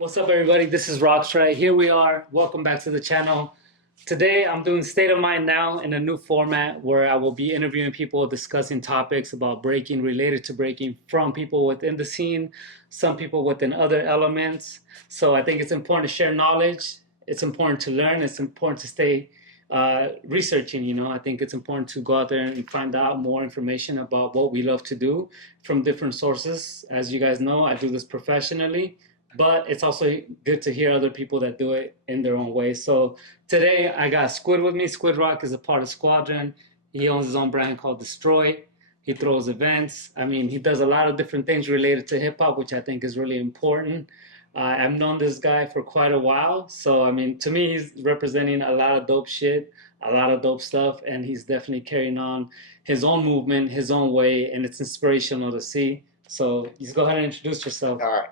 What's up, everybody? This is Dstry. Here we are. Welcome back to the channel. Today, I'm doing State of Mind Now in a new format where I will be interviewing people, discussing topics about breaking, related to breaking, from people within the scene, some people within other elements. So I think it's important to share knowledge. It's important to learn. It's important to stay researching. I think it's important to go out there and find out more information about what we love to do from different sources. As you guys know, I do this professionally, but it's also good to hear other people that do it in their own way. So today I got Squid with me. Squid Rock is a part of Squadron. He owns his own brand called Dstry. He throws events. I mean, he does a lot of different things related to hip hop, which I think is really important. I've known this guy for quite a while. So, I mean, to me, he's representing a lot of dope shit, a lot of dope stuff, and he's definitely carrying on his own movement, his own way, and it's inspirational to see. So, just go ahead and introduce yourself. All right.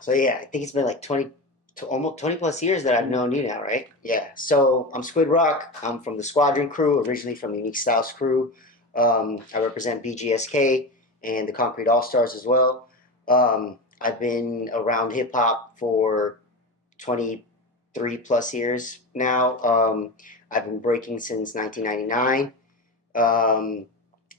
So yeah, I think it's been like 20 to almost 20 plus years that I've known you now, right? Yeah. So I'm Squid Rock. I'm from the Squadron crew, originally from the Unique Styles crew. I represent BGSK and the Concrete All Stars as well. I've been around hip hop for 23 plus years now. I've been breaking since 1999.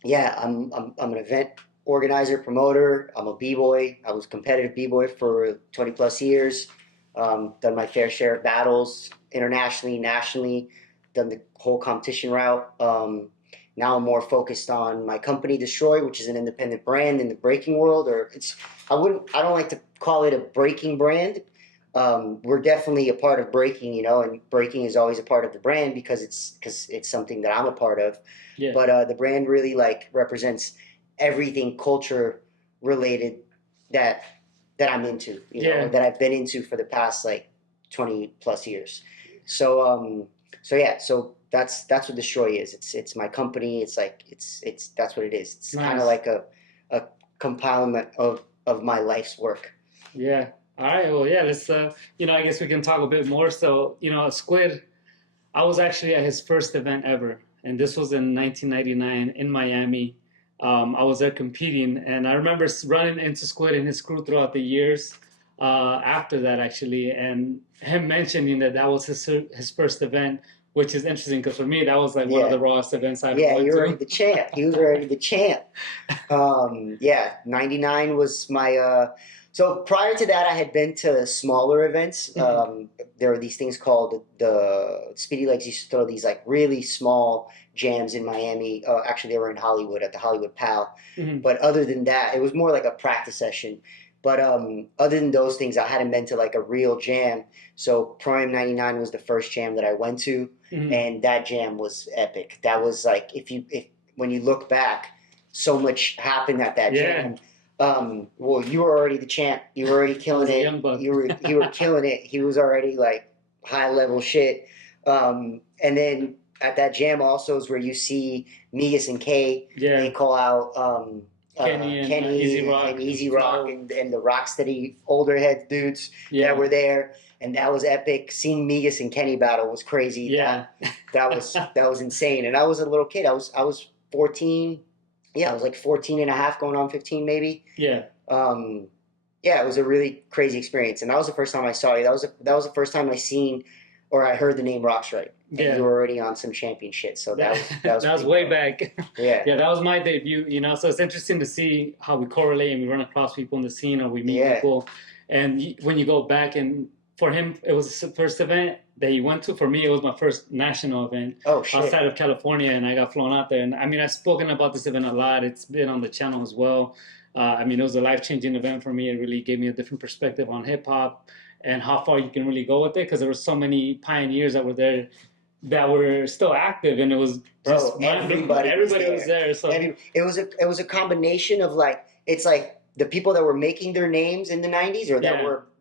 Yeah, I'm an event organizer, promoter. I'm a b-boy. I was a competitive b-boy for 20 plus years. Done my fair share of battles internationally, nationally. Done the whole competition route. Now I'm more focused on my company, Dstry, which is an independent brand in the breaking world. I don't like to call it a breaking brand. We're definitely a part of breaking, and breaking is always a part of the brand because it's something that I'm a part of. Yeah. But the brand really represents everything culture related that I'm into, that I've been into for the past 20 plus years. So so that's what Dstry is. It's my company. It's that's what it is. It's Nice. kind of like a compilement of my life's work. Yeah. All right. Well, yeah, let's, I guess we can talk a bit more. So, Squid, I was actually at his first event ever, and this was in 1999 in Miami. I was there competing, and I remember running into Squid and his crew throughout the years after that, actually, and him mentioning that was his first event, which is interesting because for me, that was like one of the rawest events I've Yeah, went you were to. already the champ. He was already the champ. Yeah, 99 was my... So prior to that, I had been to smaller events. There were these things called the Speedy Legs used to throw these really small jams in Miami. Actually, they were in Hollywood at the Hollywood Pal. But other than that, it was more like a practice session. But other than those things, I hadn't been to a real jam. So Prime 99 was the first jam that I went to, and that jam was epic. That was when you look back, so much happened at that jam. Well, you were already the champ. You were already killing it. You were killing it. He was already high level shit. And then at that jam also is where you see Migas and K. Yeah. They call out Kenny and Easy Rock and the Rocksteady older head dudes that were there. And that was epic. Seeing Migas and Kenny battle was crazy. Yeah. That was insane. And I was a little kid. I was 14. Yeah, I was 14 and a half, going on 15 maybe. Yeah. Yeah, it was a really crazy experience. And that was the first time I saw you. That was the first time I heard the name Dstry. And you were already on some champion shit. So that was way back. Yeah. Yeah, that was my debut, So it's interesting to see how we correlate and we run across people in the scene, or we meet people. And when you go back, and for him, it was the first event that he went to. For me, it was my first national event outside of California, and I got flown out there. And I mean, I've spoken about this event a lot. It's been on the channel as well. I mean, it was a life-changing event for me. It really gave me a different perspective on hip-hop and how far you can really go with it, because there were so many pioneers that were there that were still active, and it was just everybody was there. So it was a combination of it's the people that were making their names in the 90s, or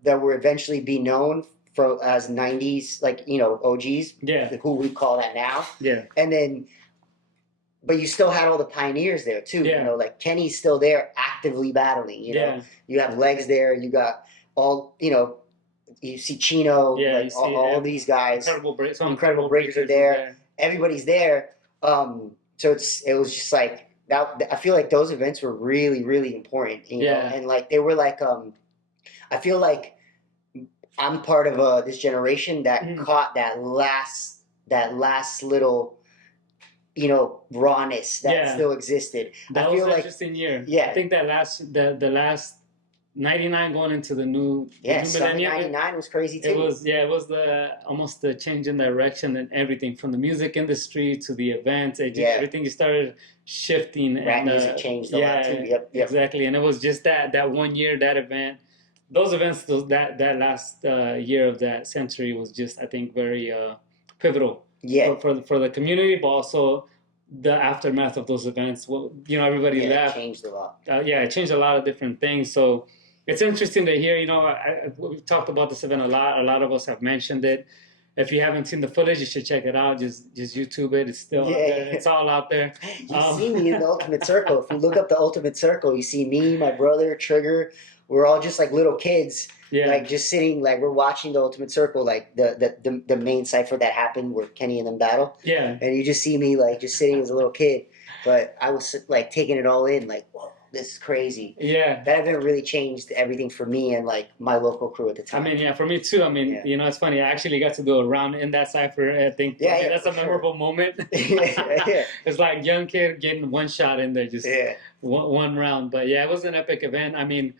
that were eventually be known for as 90s OGs, who we call that now. Yeah. And then but you still had all the pioneers there too. Kenny's still there actively battling, You have Legs there, you got all, you see Chino, all these guys. Incredible Breakers are there. Everybody's there. So it was just that. I feel like those events were really, really important, and they were I feel like I'm part of this generation that Mhm. caught that last little, rawness that Yeah. still existed. That I was feel an like, interesting year. I yeah, think that the last 99 going into the new Summer millennium. '99 was crazy It too. was, yeah, it was the almost the change in direction and everything from the music industry to the events. Yeah, Everything started shifting rap and music changed a lot too. yeah, Yep, yep. exactly. And it was just that 1 year, that event, those events, that last year of that century was just, I think, very pivotal Yeah, for the community, but also the aftermath of those events. Well, everybody yeah, it left. changed a lot. Yeah, it changed a lot of different things. So it's interesting to hear. We've talked about this event a lot. A lot of us have mentioned it. If you haven't seen the footage, you should check it out. Just YouTube it. It's still out there. It's all out there. You see me in the Ultimate Circle. If you look up the Ultimate Circle, you see me, my brother, Trigger. We're all just like little kids, Yeah. like just sitting, like we're watching the Ultimate Circle, like the main cipher that happened where Kenny and them battle. Yeah. And you just see me like just sitting as a little kid, but I was like taking it all in, like, whoa, this is crazy. Yeah. That event really changed everything for me and like my local crew at the time. I mean, yeah, for me too. I mean, it's funny. I actually got to do a round in that cipher. I think that's a memorable moment. Yeah. It's like young kid getting one shot in there, just one round. But yeah, it was an epic event. I mean,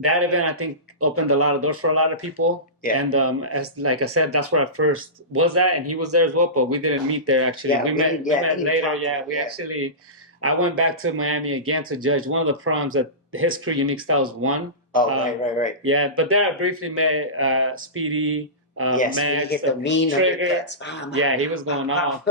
that event, I think, opened a lot of doors for a lot of people. Yeah. And as like I said, that's where I first was at, and he was there as well. But we didn't meet there actually. Yeah, we met later. Yeah, we actually. I went back to Miami again to judge one of the proms that his crew, Unique Styles, won. Oh, right. Yeah, but there I briefly met Speedy. Max, Speedy hit the mean Trigger. Yeah, he was going off.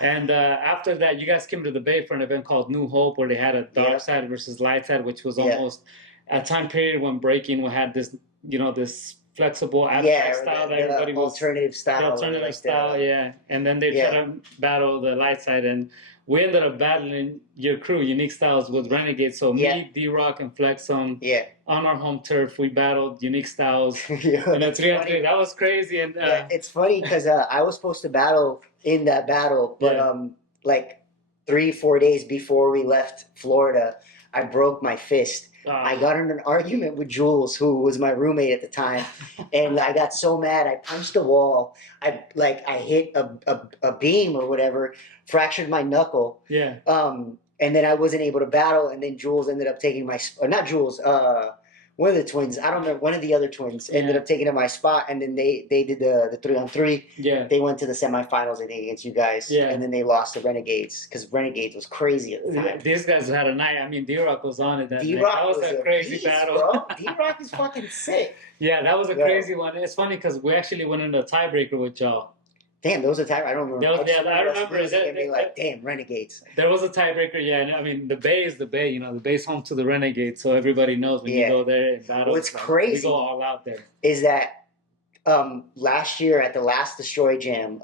And after that, you guys came to the Bay for an event called New Hope, where they had a dark side versus light side, which was almost a time period when breaking had this, this flexible abstract style that everybody was alternative style. The alternative style, yeah. And then they tried to battle the light side, and we ended up battling your crew, Unique Styles, with Renegade. So me, D-Rock, and Flexum, on our home turf, we battled Unique Styles in a 3-on-3. That was crazy. And it's funny because I was supposed to battle in that battle, but like 3-4 days before we left Florida, I broke my fist. I got in an argument with Jules, who was my roommate at the time, and I got so mad. I punched a wall. I hit a beam or whatever, fractured my knuckle. Yeah. And then I wasn't able to battle. And then Jules ended up taking my, or not Jules, one of the twins. I don't remember. One of the other twins ended up taking my spot, and then they did the 3-on-3. Yeah. They went to the semifinals, I think, against you guys. Yeah. And then they lost to Renegades because Renegades was crazy at the time. These guys had a night. I mean, D-Rock was on it that night. That was a crazy beast, battle. Bro. D-Rock is fucking sick. Yeah, that was a crazy one. It's funny because we actually went into a tiebreaker with y'all. Damn, there was a tiebreaker. I don't remember. I remember. Like, damn, Renegades. There was a tiebreaker, yeah. And I mean, the Bay is the Bay. The Bay's home to the Renegades, so everybody knows when you go there and battle. What's crazy? We go all out there. Is that last year at the last Dstry Jam,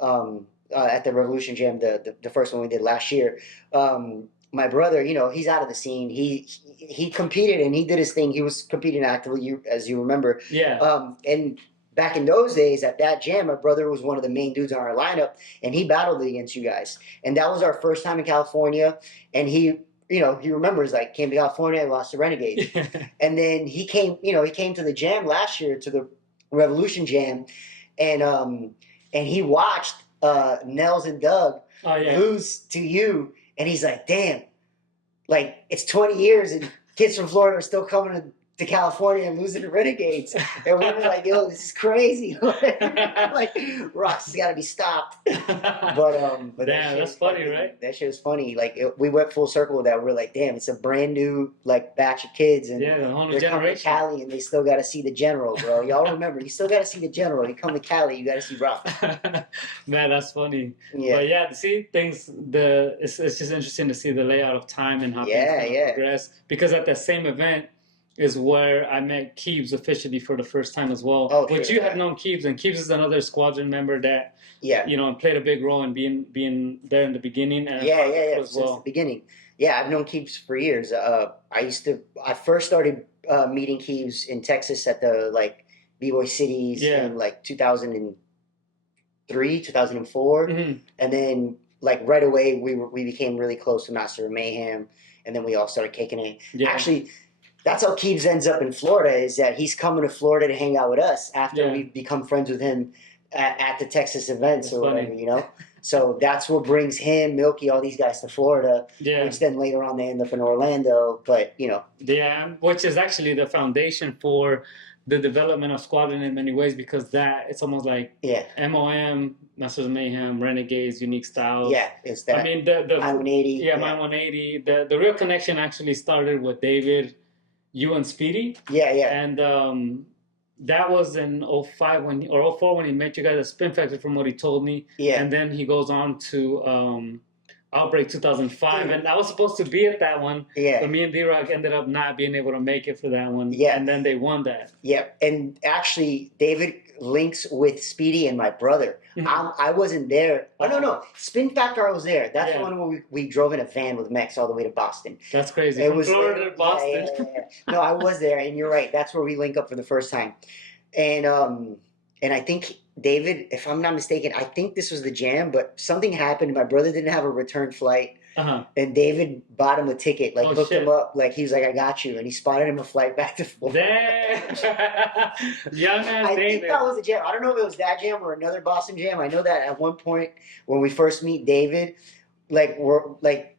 at the Revolution Jam, the first one we did last year, my brother, he's out of the scene. He competed and he did his thing. He was competing actively, as you remember. Yeah. And back in those days, at that jam, my brother was one of the main dudes on our lineup, and he battled against you guys. And that was our first time in California. And he remembers, like, came to California and lost to Renegades. And then he came to the jam last year, to the Revolution Jam, and he watched Nels and Doug lose to you, and he's like, damn, like, it's 20 years and kids from Florida are still coming to California and losing to Renegades. And we were like, yo, this is crazy. Like, Rocks has got to be stopped. But damn, that's funny, right? That shit was funny. Like, we went full circle with that. We're like, damn, it's a brand new, like, batch of kids. And the whole new they're coming to Cali, and they still got to see the general, bro. Y'all remember, you still got to see the general. You come to Cali, you got to see Rocks. Man, that's funny. Yeah. But yeah, see, it's just interesting to see the layout of time and how things progress. Because at that same event, is where I met Keebs officially for the first time as well. Oh, which you have known Keebs, and Keebs is another Squadron member that played a big role in being there in the beginning. And Since the beginning. Yeah, I've known Keebs for years. I first started meeting Keebs in Texas at the B-Boy Cities in 2003, 2004, and then right away we became really close to Master of Mayhem, and then we all started kicking it. Yeah. Actually, that's how Keebs ends up in Florida. Is that he's coming to Florida to hang out with us after Yeah. we've become friends with him at the Texas events That's or funny. whatever, you know. So that's what brings him, Milky, all these guys to Florida. Yeah. Which then later on they end up in Orlando. But you know. Yeah, which is actually the foundation for the development of Squadron in many ways, because that it's almost like Yeah. MOM, Masters of Mayhem, Renegades, Unique Styles. Yeah, it's that. I mean the My 180. Yeah, my 180. The real connection actually started with David, you and Speedy. Yeah, yeah. And that was in 05 when or 04 when he met you guys at Spin Factory, from what he told me. Yeah. And then he goes on to Outbreak 2005, and I was supposed to be at that one. Yeah. But me and D-Rock ended up not being able to make it for that one. Yeah. And then they won that. Yeah. And actually, David links with Speedy and my brother. I wasn't there. Oh, no. Spin Factor, I was there. That's the one where we drove in a van with Mex all the way to Boston. That's crazy. It From was Florida to Boston. Yeah. No, I was there, and you're right. That's where we link up for the first time. And I think David, if I'm not mistaken, I think this was the jam, but something happened. My brother didn't have a return flight. And David bought him a ticket, like hooked him up, like he was like, "I got you," and he spotted him a flight back to Florida. Young man, I David. think that was a jam. I don't know if it was that jam or another Boston jam. I know that at one point when we first meet David, like we're like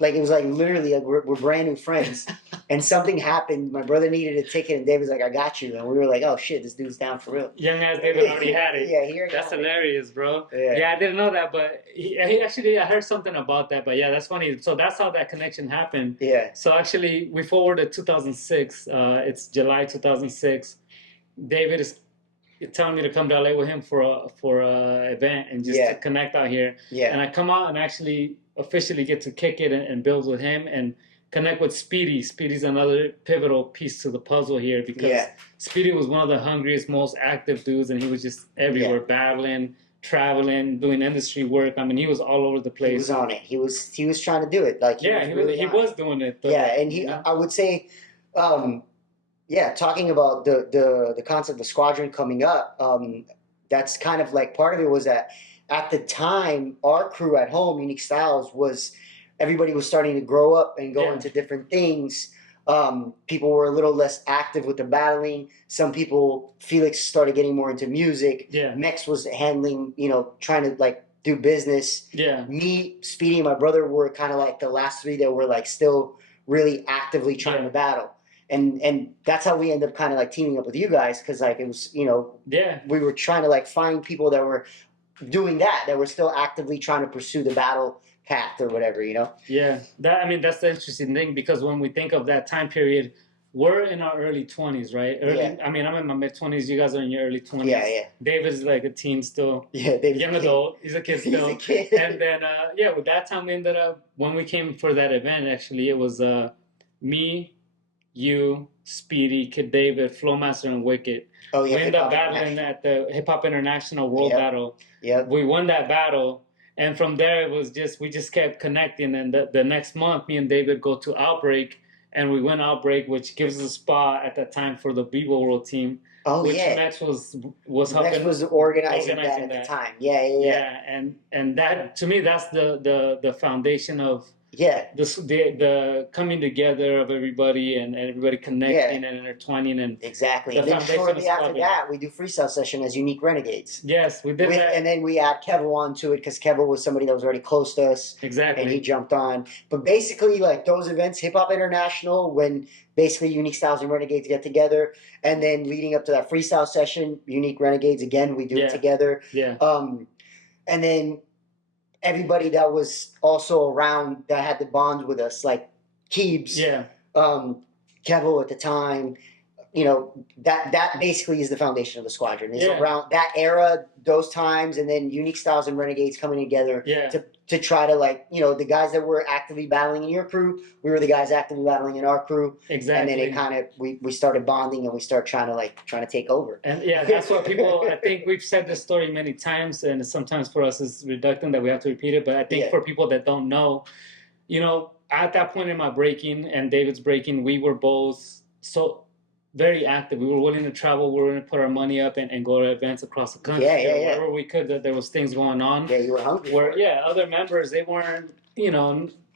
it was like literally like we're brand new friends, and something happened. My brother needed a ticket, and David's like, "I got you," and we were like, "Oh shit, this dude's down for real." Young ass David already had it. Yeah, that's hilarious, bro. Yeah. I didn't know that, but he actually, I heard something about that. But yeah, that's funny. So that's how that connection happened. Yeah. So actually, we forwarded 2006. It's July 2006. David is telling me to come to LA with him for a event and just to connect out here. Yeah. And I come out and actually officially get to kick it and build with him and connect with Speedy. Speedy's another pivotal piece to the puzzle here, because Speedy was one of the hungriest, most active dudes, and he was just everywhere, battling, traveling, doing industry work. I mean, he was all over the place. He was on it. He was trying to do it. Like he was doing it. And he, I would say, talking about the concept of Squadron coming up, that's kind of like part of it was that at the time, our crew at home, Unique Styles, everybody was starting to grow up and go into different things. People were a little less active with the battling. Some people, Felix started getting more into music. Yeah. Mex was handling, trying to like do business. Yeah. Me, Speedy, and my brother were kind of like the last three that were like still really actively trying to battle. And that's how we ended up kind of like teaming up with you guys, because like it was, we were trying to like find people that were doing that were still actively trying to pursue the battle path or whatever, Yeah, that's the interesting thing, because when we think of that time period, we're in our early 20s, right? I mean, I'm in my mid 20s. You guys are in your early 20s. Yeah. David's like a teen still. Yeah, David's young adult. He's a kid still. He's a kid. And then with that time we ended up, when we came for that event, actually it was me, you, Speedy, Kid David, Flowmaster, and Wicked. Oh yeah. We ended up battling at the Hip Hop International World Battle. Yeah. We won that battle. And from there, it was we just kept connecting. And the next month, me and David go to Outbreak, and we win Outbreak, which gives us a spot at that time for the Bebo World team. Oh, which yeah. Mex was helping. Mex was organizing that at the time. Yeah. And that, to me, that's the foundation of the coming together of everybody and everybody connecting and intertwining. And exactly. And then shortly after that, we do freestyle session as Unique Renegades. Yes, we did that. And then we add Kevo onto it, because Kevo was somebody that was already close to us. Exactly. And he jumped on. But basically, like those events, Hip Hop International, when basically Unique Styles and Renegades get together, and then leading up to that freestyle session, Unique Renegades, again, we do it together. Yeah. And then everybody that was also around that had the bond with us, like Keebs, Kevo at the time, that basically is the foundation of the Squadron. Is around that era, those times, and then Unique Styles and Renegades coming together to try to like, the guys that were actively battling in your crew, we were the guys actively battling in our crew. Exactly. And then it kind of, we started bonding, and we start trying to take over. And that's what people, I think we've said this story many times, and sometimes for us it's reductant that we have to repeat it, but I think for people that don't know, at that point in my breaking and David's breaking, we were both so very active. We were willing to travel. We were willing to put our money up and go to events across the country. Wherever we could, that there was things going on. Yeah, you were hungry. Where other members, they weren't,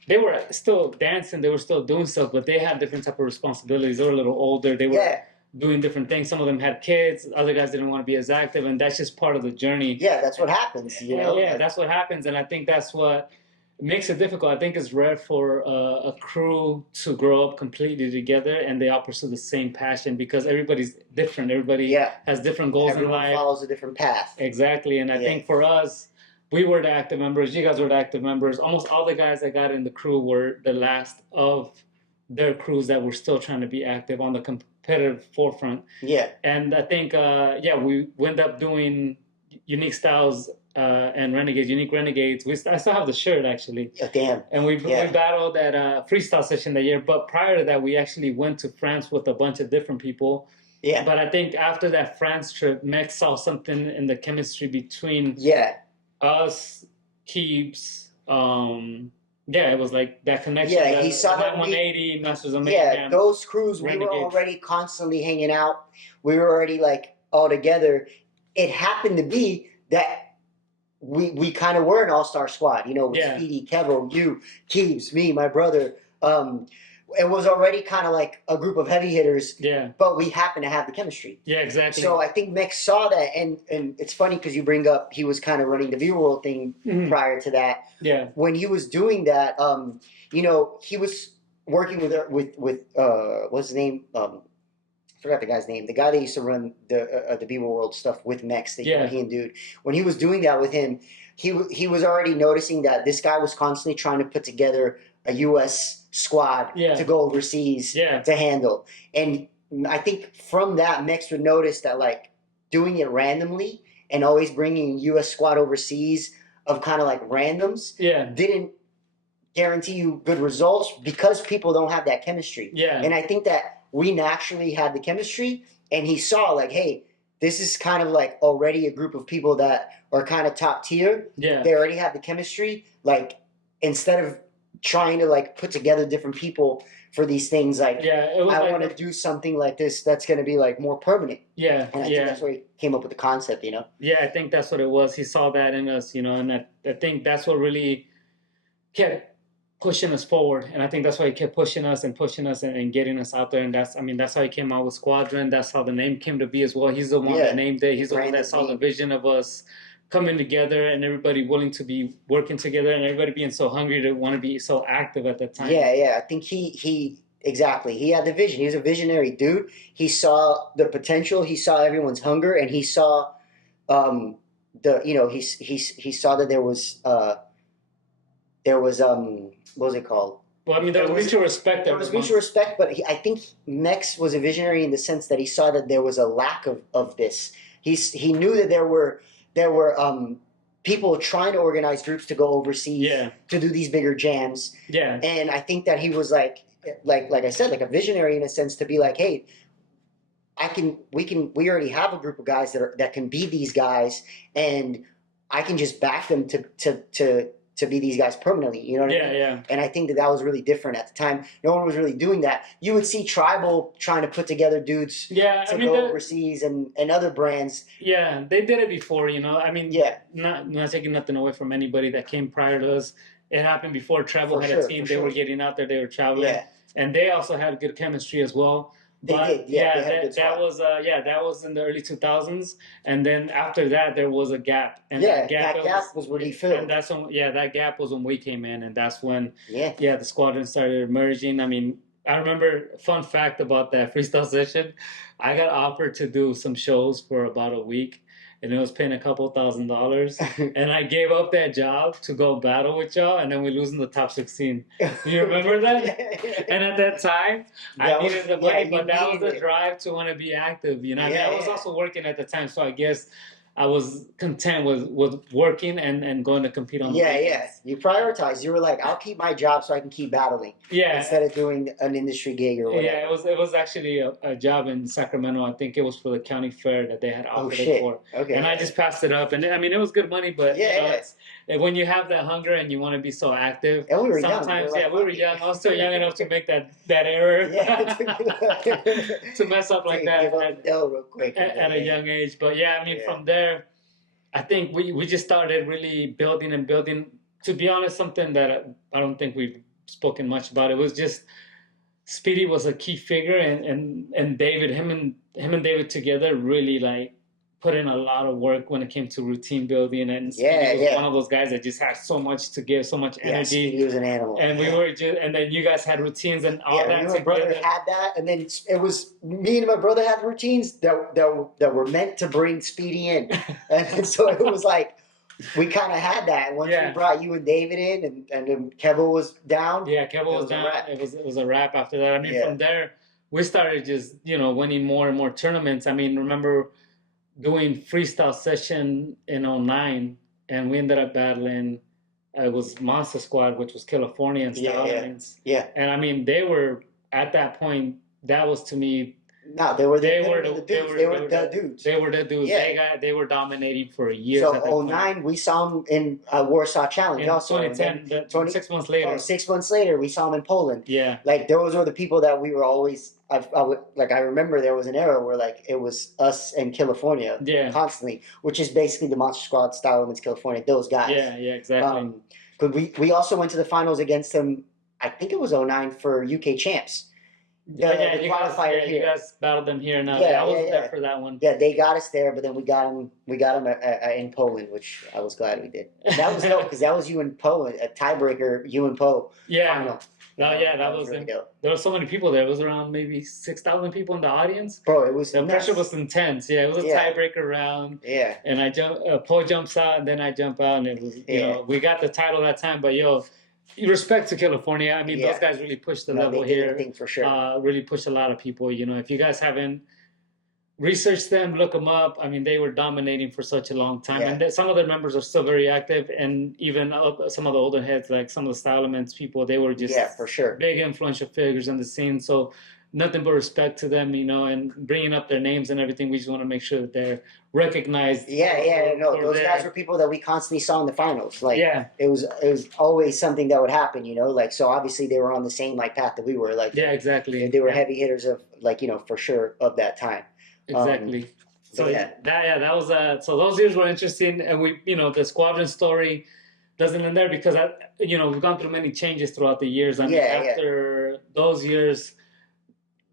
they were still dancing, they were still doing stuff, but they had different type of responsibilities. They were a little older. They were Yeah. doing different things. Some of them had kids. Other guys didn't want to be as active, and that's just part of the journey. Yeah, that's what happens, you know? Yeah, that's what happens, and I think that's what makes it difficult. I think it's rare for a crew to grow up completely together and they all pursue the same passion because everybody's different. Everybody Yeah. has different goals in Everyone life. follows a different path. Exactly, and I Yeah. think for us, we were the active members. You guys were the active members. Almost all the guys that got in the crew were the last of their crews that were still trying to be active on the competitive forefront. Yeah. And I think, we end up doing Unique Styles and Renegades, Unique Renegades. I still have the shirt actually. Oh, damn. And we battled at a freestyle session that year. But prior to that, we actually went to France with a bunch of different people. Yeah. But I think after that France trip, Mex saw something in the chemistry between us, Keeps. It was like that connection. Yeah, he saw that 180, Masters of Mayhem. Those crews, we were already constantly hanging out. We were already like all together. It happened to be that we kind of were an all-star squad, you know, with Speedy, Kevo, you, Keeps, me, my brother. It was already kind of like a group of heavy hitters. Yeah. But we happened to have the chemistry. Yeah, exactly. So I think Mex saw that, and it's funny because you bring up he was kind of running the Viewer World thing prior to that. Yeah. When he was doing that, you know, he was working with what's his name? I forgot the guy's name. The guy that used to run the Viewer World stuff with Mex, the European dude. When he was doing that with him, he was already noticing that this guy was constantly trying to put together a U.S. squad to go overseas to handle. And I think from that, Mex would notice that like doing it randomly and always bringing U.S. squad overseas of kind of like randoms didn't guarantee you good results because people don't have that chemistry. Yeah. And I think that we naturally had the chemistry, and he saw like, hey, this is kind of like already a group of people that are kind of top tier. Yeah. They already have the chemistry. Like instead of trying to like put together different people for these things, like I want to do something like this that's going to be like more permanent. Yeah. And I think that's where he came up with the concept, you know? Yeah, I think that's what it was. He saw that in us, you know, and I think that's what really kept pushing us forward. And I think that's why he kept pushing us and getting us out there. And that's how he came out with Squadron. That's how the name came to be as well. He's the one that named it. He's the one that saw the vision of us coming together and everybody willing to be working together and everybody being so hungry to want to be so active at that time. Yeah. I think he exactly. He had the vision. He was a visionary dude. He saw the potential. He saw everyone's hunger, and he saw he saw that there was what was it called? Well, I mean, there was mutual respect. There was mutual respect, but I think Mex was a visionary in the sense that he saw that there was a lack of this. He knew that there were people trying to organize groups to go overseas to do these bigger jams. Yeah. And I think that he was like I said, like a visionary in a sense to be like, hey, we already have a group of guys that can be these guys, and I can just back them to be these guys permanently, you know what I mean? Yeah. And I think that was really different at the time. No one was really doing that. You would see Tribal trying to put together dudes to go overseas and other brands. Yeah, they did it before, you know. I mean, not taking nothing away from anybody that came prior to us. It happened before Tribal had a team. They were getting out there. They were traveling. Yeah. And they also had good chemistry as well. But that was in the early 2000s, and then after that there was a gap, and that gap was what he filled. And that's when that gap was when we came in, and that's when the squadron started emerging. I mean, I remember fun fact about that freestyle session. I got offered to do some shows for about a week, and it was paying a couple $1,000, and I gave up that job to go battle with y'all, and then we lose in the top 16. You remember that? And at that time, I needed the money, but that was the drive to want to be active. You know, I was also working at the time, so I guess I was content with working and going to compete on the weekends. You prioritized. You were like, I'll keep my job so I can keep battling. Yeah. Instead of doing an industry gig or whatever. Yeah, it was actually a job in Sacramento. I think it was for the county fair that they had offered it for. Okay. And I just passed it up. And I mean, it was good money, but when you have that hunger and you want to be so active, and we were sometimes young. We were young. I was still young enough to make that error. To mess up like that real quick at a young age. But I mean, from there, I think we just started really building. To be honest, something that I don't think we've spoken much about. It was just Speedy was a key figure, and David, him and David together really like put in a lot of work when it came to routine building. And Speedy was one of those guys that just had so much to give, so much energy. Speedy was an animal. And we were just, and then you guys had routines and all that. Me and my brother had that, and then it was me and my brother had routines that were meant to bring Speedy in, and so it was like. We kind of had that once we brought you and David in, and then Kevo was down. Yeah, Kevo was down. It was a wrap after that. I mean, from there we started just winning more and more tournaments. I mean, remember doing freestyle session in 09, and we ended up battling. It was Monster Squad, which was California and Stallions. Yeah. And I mean, they were at that point. That was to me. No, they were the dudes. They were the dudes. Yeah. They were dominating for years. So 09, we saw them in Warsaw Challenge. In 2010, 6 months later. 6 months later, we saw them in Poland. Yeah. Like those were the people that we were always. I remember there was an era where like it was us and California constantly, which is basically the Monster Squad, Style Limits California. Those guys. Yeah, exactly. But we also went to the finals against them. I think it was 09 for UK champs. You guys battled them here. Now I was there for that one. Yeah, they got us there, but then we got them in Poland, which I was glad we did. That was dope because that was you and Poe, a tiebreaker, you and Poe. Yeah. Final. That was really dope. There were so many people there. It was around maybe 6,000 people in the audience. Bro, it was the pressure was intense. Yeah, it was a tiebreaker round. Yeah. And Poe jumps out, and then I jump out, and it was we got the title that time. But respect to California. I mean, those guys really pushed the level here. I think for sure. Really pushed a lot of people. If you guys haven't researched them, look them up. I mean, they were dominating for such a long time, and some of their members are still very active. And even some of the older heads, like some of the Style Elements people, they were just for sure big influential figures in the scene. So nothing but respect to them, and bringing up their names and everything. We just want to make sure that they're recognized. Those guys were people that we constantly saw in the finals. Like, it was always something that would happen, Like, so obviously they were on the same path that we were. Like, exactly. They were heavy hitters of for sure of that time. Exactly. That was so those years were interesting, and we the Squadron story doesn't end there because we've gone through many changes throughout the years. I mean, after those years.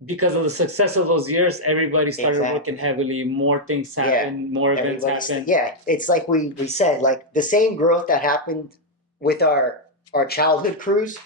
Because of the success of those years, everybody started working heavily. More things happened, more events happened. Yeah, it's like we said, like the same growth that happened with our childhood crews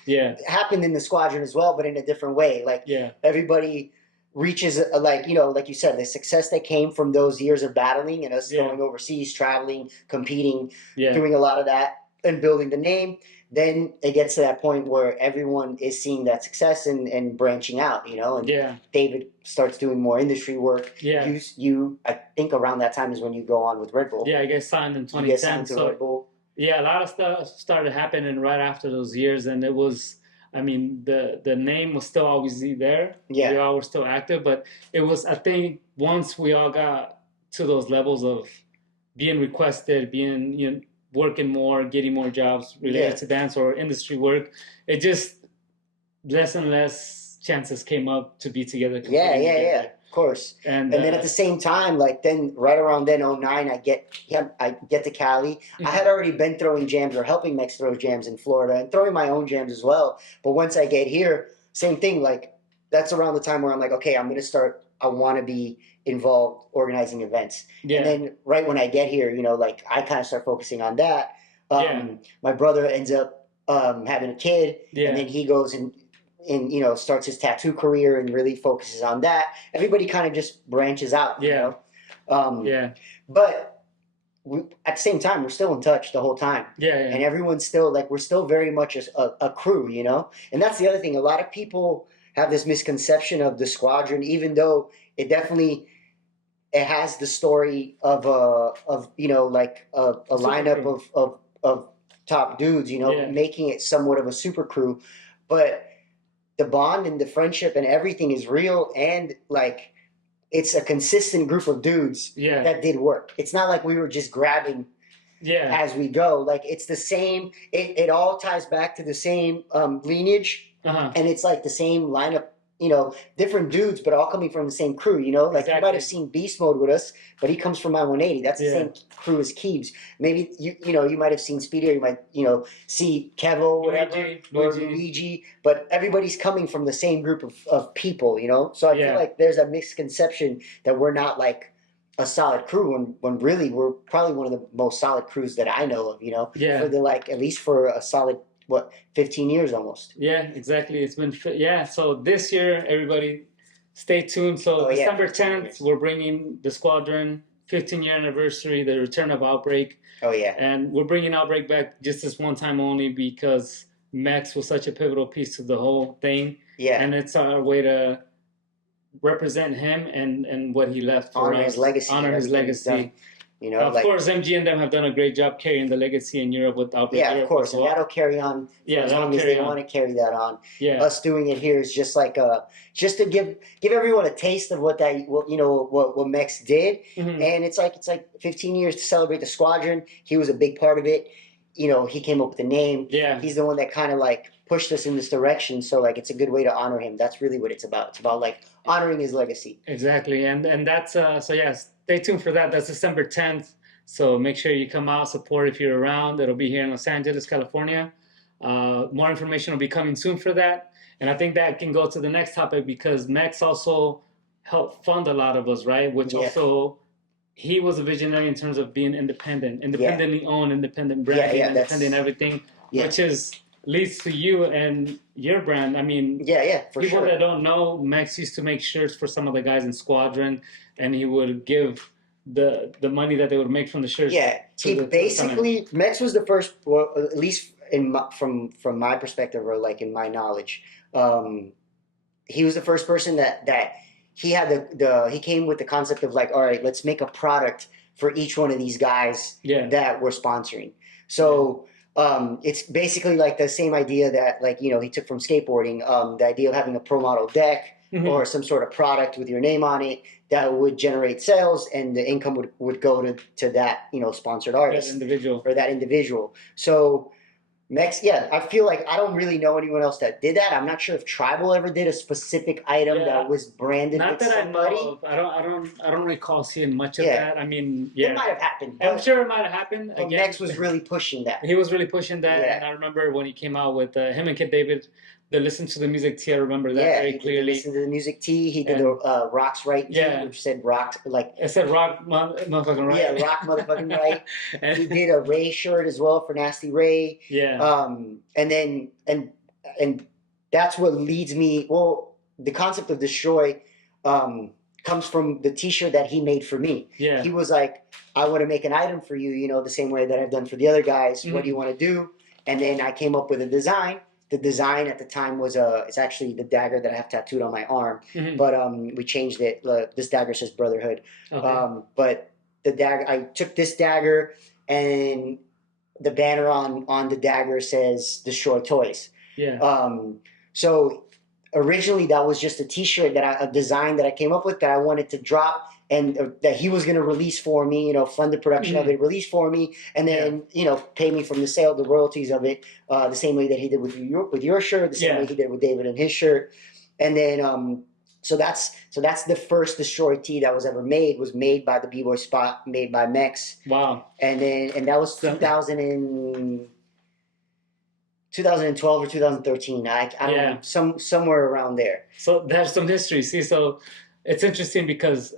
happened in the Squadron as well, but in a different way. Like everybody reaches, like you said, the success that came from those years of battling and us going overseas, traveling, competing, doing a lot of that and building the name. Then it gets to that point where everyone is seeing that success and branching out, and David starts doing more industry work. You I think around that time is when you go on with Red Bull. Yeah, I get signed in 2010. You get signed to Red Bull. Yeah, a lot of stuff started happening right after those years, and it was, I mean, the name was still always there. Yeah. We all were still active, but it was, I think, once we all got to those levels of being requested, being, working more, getting more jobs related to dance or industry work, it just less and less chances came up to be together. Of course. And then at the same time, then right around then 09, I get to Cali. Mm-hmm. I had already been throwing jams or helping Mex throw jams in Florida and throwing my own jams as well. But once I get here, same thing. That's around the time where I'm like, okay, I'm gonna start. I want to be involved organizing events. And then right when I get here, I kind of start focusing on that. My brother ends up having a kid, and then he goes and starts his tattoo career and really focuses on that. Everybody kind of just branches out, But at the same time, we're still in touch the whole time. And everyone's still we're still very much a crew, And that's the other thing. A lot of people have this misconception of the Squadron, even though it definitely it has the story of a lineup of top dudes, making it somewhat of a super crew, but the bond and the friendship and everything is real, and it's a consistent group of dudes that did work. It's not like we were just grabbing as we go. It's the same. It all ties back to the same lineage. And it's the same lineup different dudes, but all coming from the same crew. Like you might have seen Beast Mode with us, but he comes from my 180. That's the same crew as Keebs. Maybe you might have seen Speedy, or you might see Kevo, whatever, or Luigi. But everybody's coming from the same group of people. So I feel like there's a misconception that we're not like a solid crew when really we're probably one of the most solid crews that I know of. For the at least for a solid 15 years almost. Yeah, exactly. It's been so this year, everybody stay tuned. So December 10th, we're bringing the Squadron 15-year anniversary, the return of Outbreak. Oh yeah. And we're bringing Outbreak back just this one time only because Mex was such a pivotal piece to the whole thing. Yeah. And it's our way to represent him and what he left for us. Honor his legacy. Of course, MG and them have done a great job carrying the legacy in Europe with Outbreak. Yeah, of course, and that'll carry on as long as they want to carry that on. Yeah, us doing it here is just like just to give everyone a taste of what Mex did, and it's like 15 years to celebrate the Squadron. He was a big part of it. He came up with the name. Yeah, he's the one that kind of pushed us in this direction. So it's a good way to honor him. That's really what it's about. It's about honoring his legacy. Exactly, and that's so yes. Stay tuned for that. That's December 10th. So make sure you come out, support if you're around. It'll be here in Los Angeles, California. More information will be coming soon for that. And I think that can go to the next topic because Mex also helped fund a lot of us, right? Which also, he was a visionary in terms of being independently owned, independent branding, independent everything, which leads to you and your brand. I mean, for people that don't know, Mex used to make shirts for some of the guys in Squadron, and he would give the money that they would make from the shirts. Yeah, Mex was the first, well, at least from my perspective, or in my knowledge, he was the first person that he had he came with the concept of all right, let's make a product for each one of these guys that we're sponsoring. So. It's basically the same idea that he took from skateboarding, the idea of having a pro model deck or some sort of product with your name on it that would generate sales, and the income would go to that sponsored artist or that individual. So Mex, I feel like I don't really know anyone else that did that. I'm not sure if Tribal ever did a specific item that was branded with somebody. I know of. I don't recall seeing much of that. I mean, it might have happened. I'm sure it might have happened. But Mex was really pushing that. He was really pushing that, and I remember when he came out with him and Kid David. The Listen to the Music T, I remember that very clearly. Listen to the Music T. He did the Rocks Right T, which said rock it said rock motherfucking right. Yeah, rock motherfucking right. And he did a Ray shirt as well for Nasty Ray. Yeah. And then and that's what leads me. Well, the concept of Dstry comes from the T-shirt that he made for me. Yeah. He was like, I want to make an item for you, the same way that I've done for the other guys. What do you want to do? And then I came up with a design. The design at the time was it's actually the dagger that I have tattooed on my arm, but we changed it. This dagger says Brotherhood, but the dagger, I took this dagger, and the banner on the dagger says Destroy Toys. Yeah. So originally that was just a T-shirt a design that I came up with that I wanted to drop. And that he was going to release for me, fund the production of it, release for me, and then pay me from the sale, the royalties of it, the same way that he did with your shirt, the same way he did with David and his shirt, and then so that's the first Dstry tee that was ever made. Was made by the B-Boy Spot, made by Mex. Wow. And that was 2012 or 2013. I don't know, somewhere around there. So there's some history. See, so it's interesting because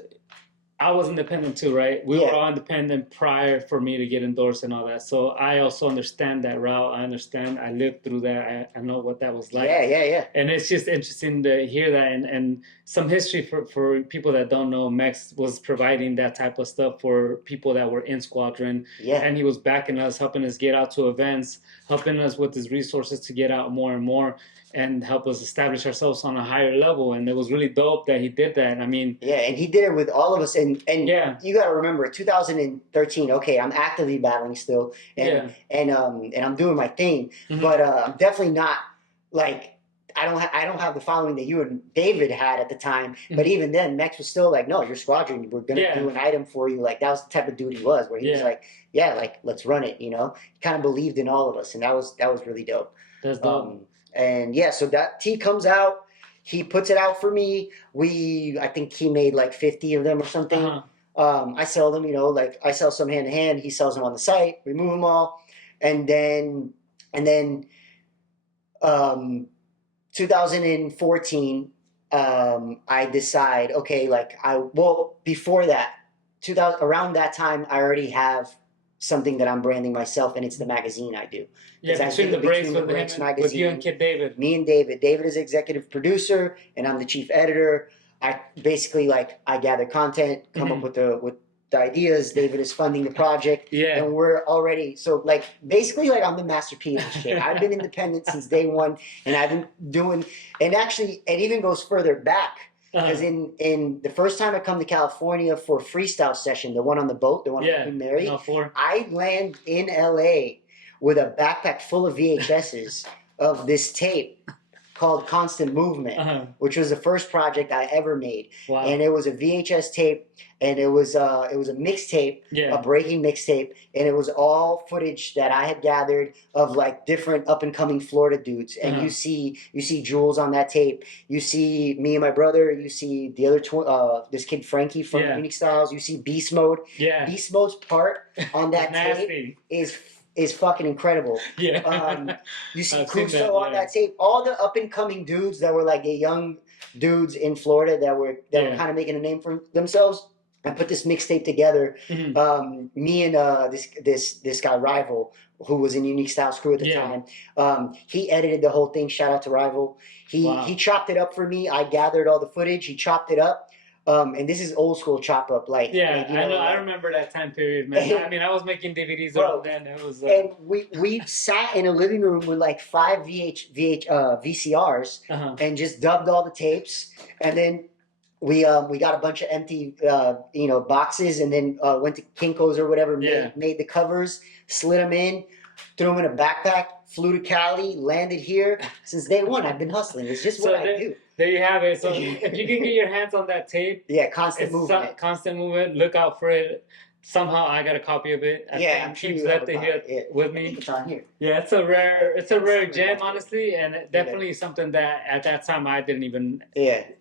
I was independent too, right? We were all independent prior for me to get endorsed and all that. So I also understand that route. I understand. I lived through that. I know what that was like. Yeah. And it's just interesting to hear that. And some history for people that don't know, Mex was providing that type of stuff for people that were in Squadron. Yeah. And he was backing us, helping us get out to events, helping us with his resources to get out more and more, and help us establish ourselves on a higher level. And it was really dope that he did that. I mean, and he did it with all of us. And you got to remember, 2013. Okay, I'm actively battling still, and I'm doing my thing. But I'm definitely not I don't have the following that you and David had at the time. But even then, Mex was still like, no, you're Squadron. We're gonna do an item for you. That was the type of dude he was, where he was like, let's run it. He kind of believed in all of us, and that was really dope. That's dope. And so that tee comes out. he puts it out for me. I think he made like 50 of them or something. I sell them, like I sell some hand to hand. He sells them on the site. We move them all, and then 2014, I decide, okay, before that, around that time, I already have something that I'm branding myself, and it's the magazine I do. Yeah, between the breaks with you and Kid David. Me and David. David is executive producer, and I'm the chief editor. I basically I gather content, come up with the ideas. David is funding the project, and we're already basically I'm the Master P of this shit. I've been independent since day one, and I've been doing, and actually it even goes further back. Because in the first time I come to California for a freestyle session, the one on the boat, the one with Mary, I land in LA with a backpack full of VHSs of this tape called Constant Movement, which was the first project I ever made. Wow. And it was a VHS tape, and it was a mixtape, a breaking mixtape, and it was all footage that I had gathered of different up and coming Florida dudes. And you see Jules on that tape. You see me and my brother. You see the other this kid Frankie from Unique Styles. You see Beast Mode. Yeah. Beast Mode's part on that tape is fucking incredible. Yeah. You see Kuso on that tape. All the up and coming dudes that were the young dudes in Florida that were kind of making a name for themselves. I put this mixtape together. Me and this guy Rival, who was in Unique Styles crew at the time. He edited the whole thing. Shout out to Rival. He chopped it up for me. I gathered all the footage. He chopped it up. And this is old school chop up, I know. I remember that time period, man. I mean, I was making DVDs around then. It was, and we sat in a living room with 5 VCRs and just dubbed all the tapes, and then we got a bunch of empty boxes, and then went to Kinko's or whatever, made the covers, slid them in, threw them in a backpack, flew to Cali, landed here. Since day one, I've been hustling. It's just what I do. There you have it. So if you can get your hands on that tape, Constant Movement. Constant Movement. Look out for it. Somehow I got a copy of it. I'm sure you left it here with me. It's on here. Yeah, it's a rare gem, honestly, and definitely something that at that time I didn't even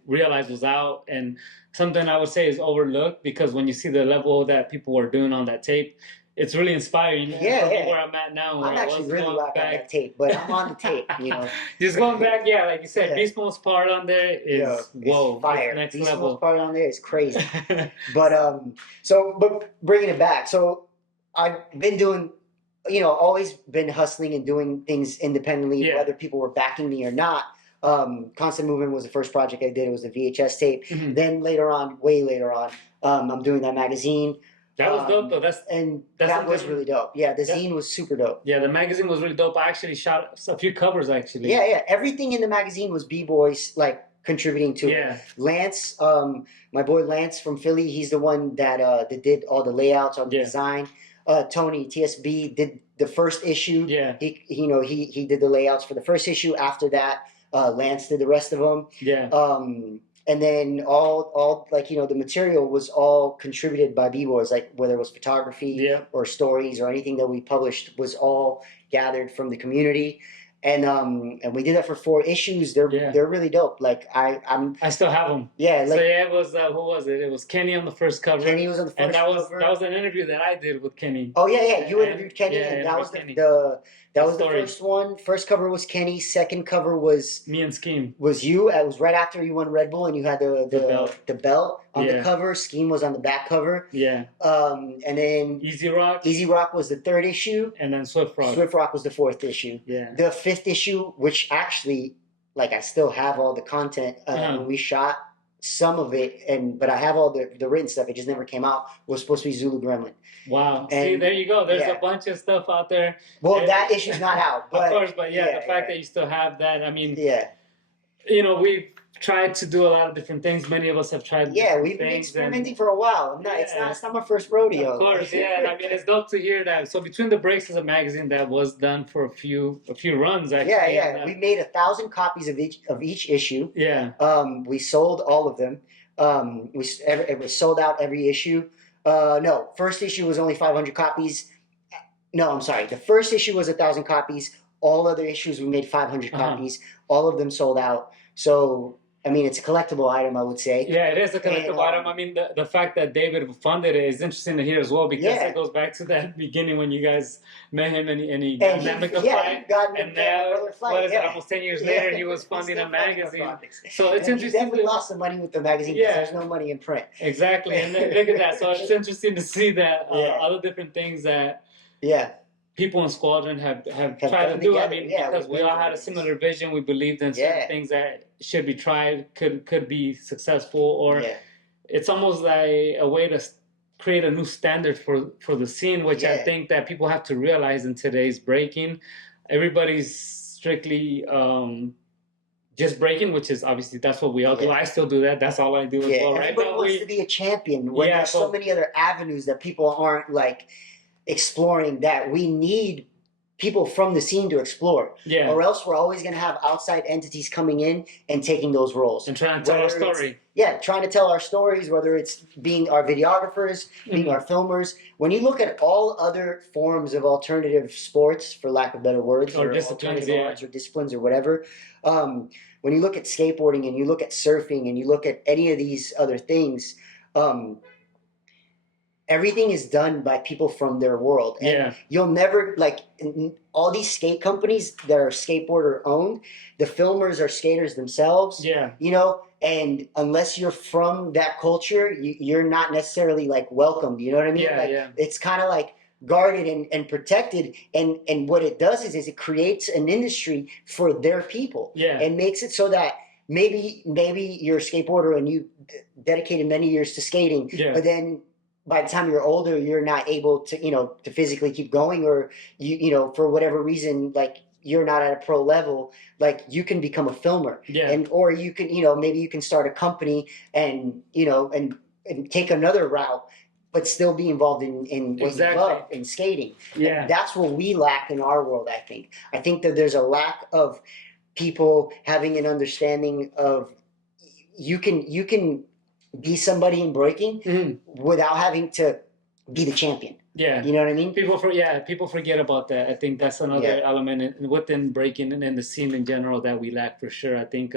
realize was out, and something I would say is overlooked, because when you see the level that people were doing on that tape, it's really inspiring. Where I'm at now. I'm actually really rock on that tape, but I'm on the tape, Just going back, like you said, Beast Mode's part on there is whoa, fire. Next Beast level. Mode's part on there is crazy. but bringing it back, so I've been doing, always been hustling and doing things independently, whether people were backing me or not. Constant Movement was the first project I did. It was the VHS tape. Then way later on, I'm doing that magazine. That was dope, though. That was really dope. Yeah, the zine was super dope. Yeah, the magazine was really dope. I actually shot a few covers, actually. Yeah. Everything in the magazine was B-boys, contributing to it. Lance, my boy Lance from Philly, he's the one that did all the layouts on the design. Tony, TSB, did the first issue. Yeah. He did the layouts for the first issue. After that, Lance did the rest of them. Yeah. And then all the material was all contributed by B-boys, whether it was photography or stories or anything that we published was all gathered from the community. And we did that for 4 issues. They're really dope. I still have them. Yeah. It was who was it? It was Kenny on the first cover. Kenny was on the first cover. And that was an interview that I did with Kenny. Oh yeah. You interviewed Kenny, and that was the first one. First cover was Kenny. Second cover was me and Scheme. Was you? It was right after you won Red Bull, and you had the belt on the cover. Scheme was on the back cover. Yeah. And then Easy Rock. Easy Rock was the 3rd issue. And then Swift Rock. Swift Rock was the 4th issue. Yeah. The 5th issue, which actually, I still have all the content. We shot some of it, but I have all the written stuff. It just never came out. Was supposed to be Zulu Gremlin. Wow. See, there you go. There's a bunch of stuff out there. Well, that issu's not out. But, of course, but the fact that you still have that, I mean, we've tried to do a lot of different things. Many of us have tried we've been experimenting for a while. No, it's not my first rodeo. Of course, I mean, it's dope to hear that. So Between the Breaks is a magazine that was done for a few runs, actually. Yeah. We made 1,000 copies of each issue. Yeah. We sold all of them. It was sold out every issue. No, first issue was only 500 copies. No, I'm sorry. The first issue was 1,000 copies. All other issues we made 500 copies. All of them sold out. So I mean, it's a collectible item, I would say. Yeah, it is a collectible And, item. I mean, the fact that David funded it is interesting to hear as well because Yeah. it goes back to that beginning when you guys met him and he got them to fight. got And now, what is it, almost 10 years later, he was He's funding still a funding magazine. projects. So it's And interesting. He definitely lost some money with the magazine because Yeah. there's no money in print. Exactly. And then, look at that. So it's interesting to see that Yeah. other different things that Yeah. people in Squadron have tried to done do. I together. mean, Yeah, because we've we all been had a doing similar vision. We believed in certain Yeah. things that should be tried, could be successful, or Yeah. it's almost like a way to create a new standard for the scene, which I Yeah. think that people have to realize in today's breaking. Everybody's strictly just breaking, which is obviously that's what we all do. Yeah. I still do that. That's all I do as well, right? Everybody But wants to be a champion when Yeah, there's so but- many other avenues that people aren't like exploring, that we need people from the scene to explore. yeah, Or else we're always going to have outside entities coming in and taking those roles. and trying to tell our Whether it's- story. Yeah, trying to tell our stories, whether it's being our videographers, being Mhm. our filmers. When you look at all other forms of alternative sports, for lack of better words, Or disciplines, alternative yeah. arts or disciplines or whatever, when you look at skateboarding and you look at surfing and you look at any of these other things, everything is done by people from their world. And Yeah. you'll never, like, all these skate companies that are skateboarder owned, the filmers are skaters themselves. Yeah, You know, and unless you're from that culture, you're not necessarily like welcomed. You know what I mean? Yeah, like, yeah. It's kind of like guarded and protected. And what it does is it creates an industry for their people. Yeah. And makes it so that maybe you're a skateboarder and you dedicated many years to skating, Yeah. but then by the time you're older, you're not able to, to physically keep going, or for whatever reason, like you're not at a pro level, like you can become a filmer. Yeah. And or you can, maybe you can start a company and and take another route, but still be involved in what Exactly. you love, in skating. Yeah. And that's what we lack in our world, I think. I think that there's a lack of people having an understanding of you can be somebody in breaking Mhm. without having to be the champion. Yeah. You know what I mean? People forget about that. I think that's another element within breaking and in the scene in general that we lack for sure. I think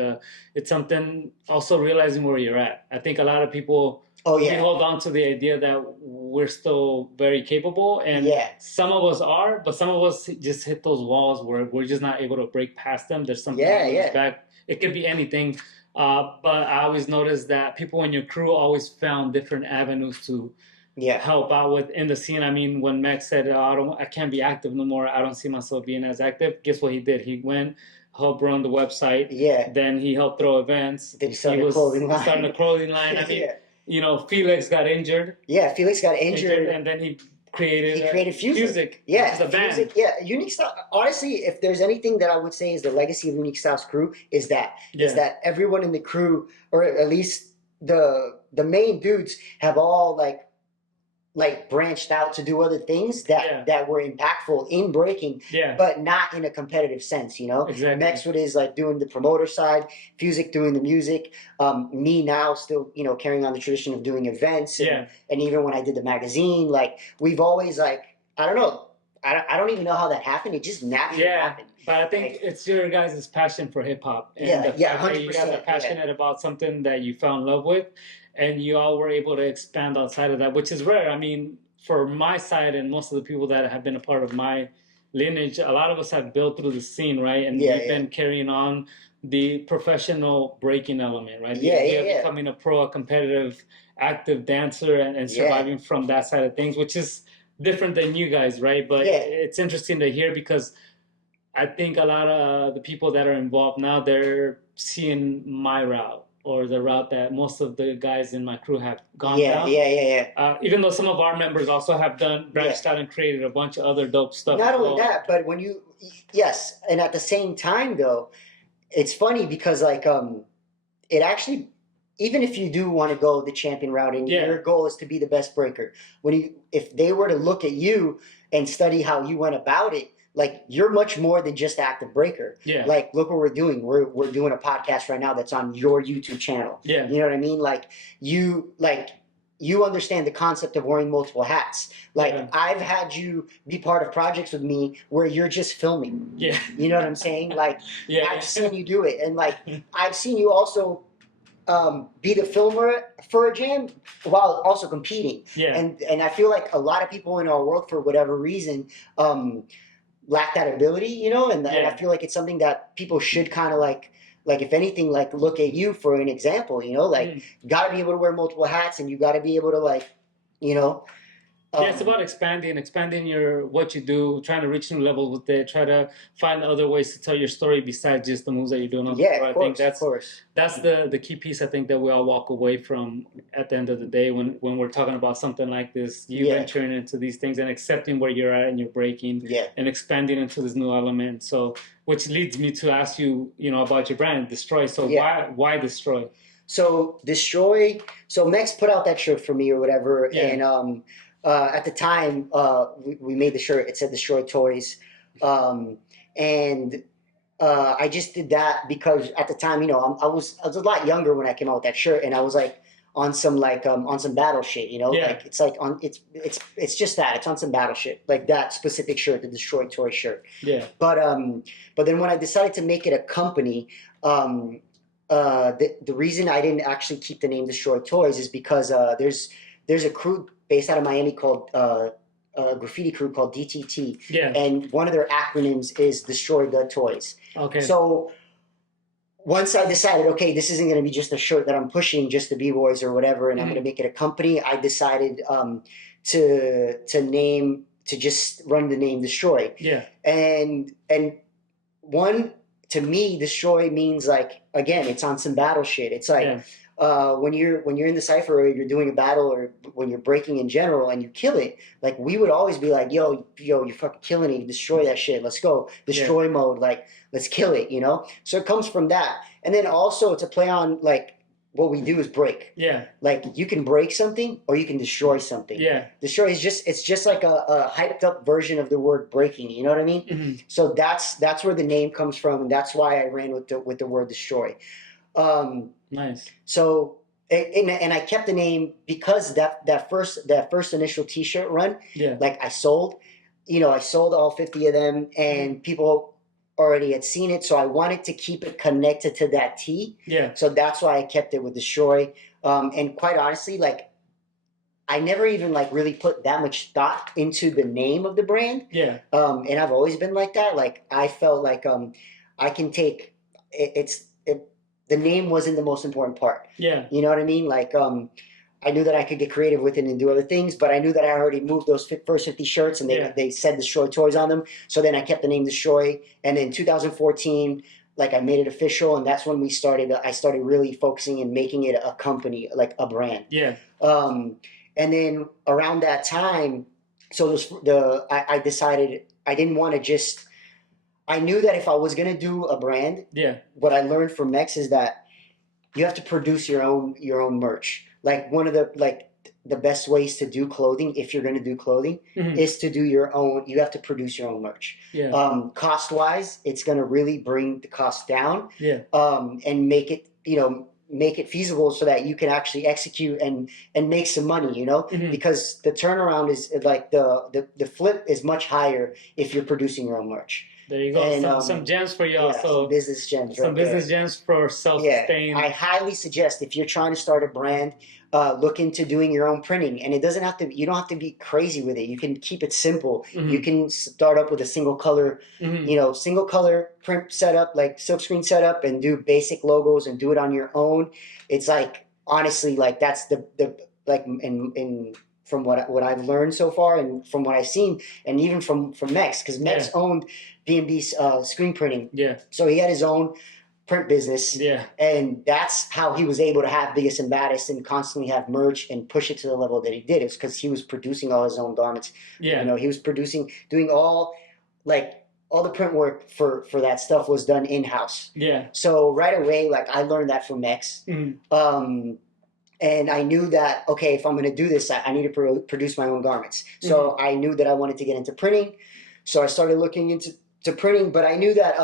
it's something also realizing where you're at. I think a lot of people we hold on to the idea that we're still very capable, and some of us are, but some of us just hit those walls where we're just not able to break past them. There's something that holds us back. It could be anything. But I always noticed that people in your crew always found different avenues to help out with in the scene. I mean, when Max said, I can't be active no more, I don't see myself being as active, guess what he did? He went, helped run the website. Yeah. Then he helped throw events. Then he started a clothing line. Starting a clothing line. I mean, Felix got injured. Yeah, Felix got injured. And then he created Music. Yeah, the band. Music. Yeah, Unique Style. Honestly, if there's anything that I would say is the legacy of Unique Styles crew, is that everyone in the crew, or at least the main dudes, have all like branched out to do other things that were impactful in breaking, but not in a competitive sense. Exactly. Mexwood is like doing the promoter side, Fusic doing the music, me now still carrying on the tradition of doing events, and even when I did the magazine, like we've always I don't know, I don't even know how that happened. It just naturally happened. But I think it's your guys' passion for hip hop. 100%. You guys are passionate about something that you fell in love with, and you all were able to expand outside of that, which is rare. I mean, for my side and most of the people that have been a part of my lineage, a lot of us have built through the scene, right? And we've been carrying on the professional breaking element, right? The idea of becoming a pro, a competitive, active dancer, and surviving from that side of things, which is different than you guys, right? But it's interesting to hear because I think a lot of the people that are involved now, they're seeing my route or the route that most of the guys in my crew have gone down. Even though some of our members also have branched out and created a bunch of other dope stuff. Not only that, but when you, and at the same time though, it's funny because it actually, even if you do want to go the champion route and your goal is to be the best breaker, if they were to look at you and study how you went about it, like you're much more than just active breaker. Yeah. Like look what we're doing. We're doing a podcast right now that's on your YouTube channel. Yeah. You know what I mean? You understand the concept of wearing multiple hats. I've had you be part of projects with me where you're just filming. Yeah. You know what I'm saying? I've seen you do it, and I've seen you also be the filmer for a jam while also competing. Yeah. And I feel like a lot of people in our world, for whatever reason, lack that ability, you know, and I feel like it's something that people should kind of like if anything, like look at you for an example, you know, like you got to be able to wear multiple hats, and you got to be able to like, you know. Yeah, it's about expanding your what you do, trying to reach new levels with it, try to find other ways to tell your story besides just the moves that you're doing on the floor. I think that's the key piece I think that we all walk away from at the end of the day when we're talking about something like this. You venturing into these things and accepting where you're at and you're breaking and expanding into this new element. So which leads me to ask you, you know, about your brand, Dstry. So why Dstry? So Dstry, so Mex put out that shirt for me or whatever, and at the time, we made the shirt. It said Dstry Toys, and I just did that because at the time, you know, I was a lot younger when I came out with that shirt, and I was like on some battle shit, you know, like it's like on it's just that it's on some battle shit, like that specific shirt, the Dstry Toy shirt. Yeah. But then when I decided to make it a company, the reason I didn't actually keep the name Dstry Toys is because there's a crew based out of Miami called a graffiti crew called DTT. Yeah. And one of their acronyms is Destroy the Toys. Okay. So once I decided, okay, this isn't going to be just a shirt that I'm pushing just the B-boys or whatever, and I'm going to make it a company, I decided to just run the name Dstry. Yeah. And one, to me, Dstry means like, again, it's on some battle shit. It's like when you're in the cypher or you're doing a battle or when you're breaking in general and you kill it, like we would always be like, yo, you're fucking killing it, destroy that shit, let's go, destroy mode, like let's kill it, you know. So it comes from that, and then also to play on like what we do is break. Yeah. Like you can break something or you can destroy something. Yeah. Destroy is just like a hyped up version of the word breaking. You know what I mean? Mm-hmm. So that's where the name comes from, and that's why I ran with the word Dstry. Nice. So and I kept the name because that first initial T-shirt run. Yeah. Like I sold all 50 of them, and people already had seen it, so I wanted to keep it connected to that T. Yeah. So that's why I kept it with Dstry. And quite honestly, like I never even like really put that much thought into the name of the brand. Yeah. And I've always been like that. Like I felt like I can take the name wasn't the most important part. Yeah. You know what I mean? Like I knew that I could get creative with it and do other things, but I knew that I already moved those first 50 shirts, and they said Dstry Toys on them. So then I kept the name Dstry, and then 2014, like I made it official, and that's when I started really focusing and making it a company, like a brand. Yeah. And then around that time, so I decided I didn't want to just. I knew that if I was gonna do a brand, what I learned from Mex is that you have to produce your own merch. Like one of the best ways to do clothing, if you're going to do clothing, is to do your own. You have to produce your own merch. Yeah. Cost wise, it's going to really bring the cost down. Yeah. And make it feasible so that you can actually execute and make some money. You know, because the turnaround is like the flip is much higher if you're producing your own merch. There you go. And, some gems for y'all. Yeah, so some business gems. Some business gems for self-sustain. Yeah, I highly suggest if you're trying to start a brand, look into doing your own printing. And it doesn't have to. You don't have to be crazy with it. You can keep it simple. You can start up with a single color, single color print setup, like silkscreen setup, and do basic logos and do it on your own. It's like honestly, like that's the like in from what I've learned so far and from what I've seen, and even from Mex, because Mex owned B&B's screen printing. Yeah. So he had his own print business. Yeah. And that's how he was able to have Biggest and Baddest and constantly have merch and push it to the level that he did. It's because he was producing all his own garments. Yeah. You know, he was doing all the print work for that stuff was done in-house. Yeah. So right away, like I learned that from Mex. Mm-hmm. And I knew that, okay, if I'm going to do this, I need to produce my own garments. So I knew that I wanted to get into printing. So I started looking into printing, but I knew that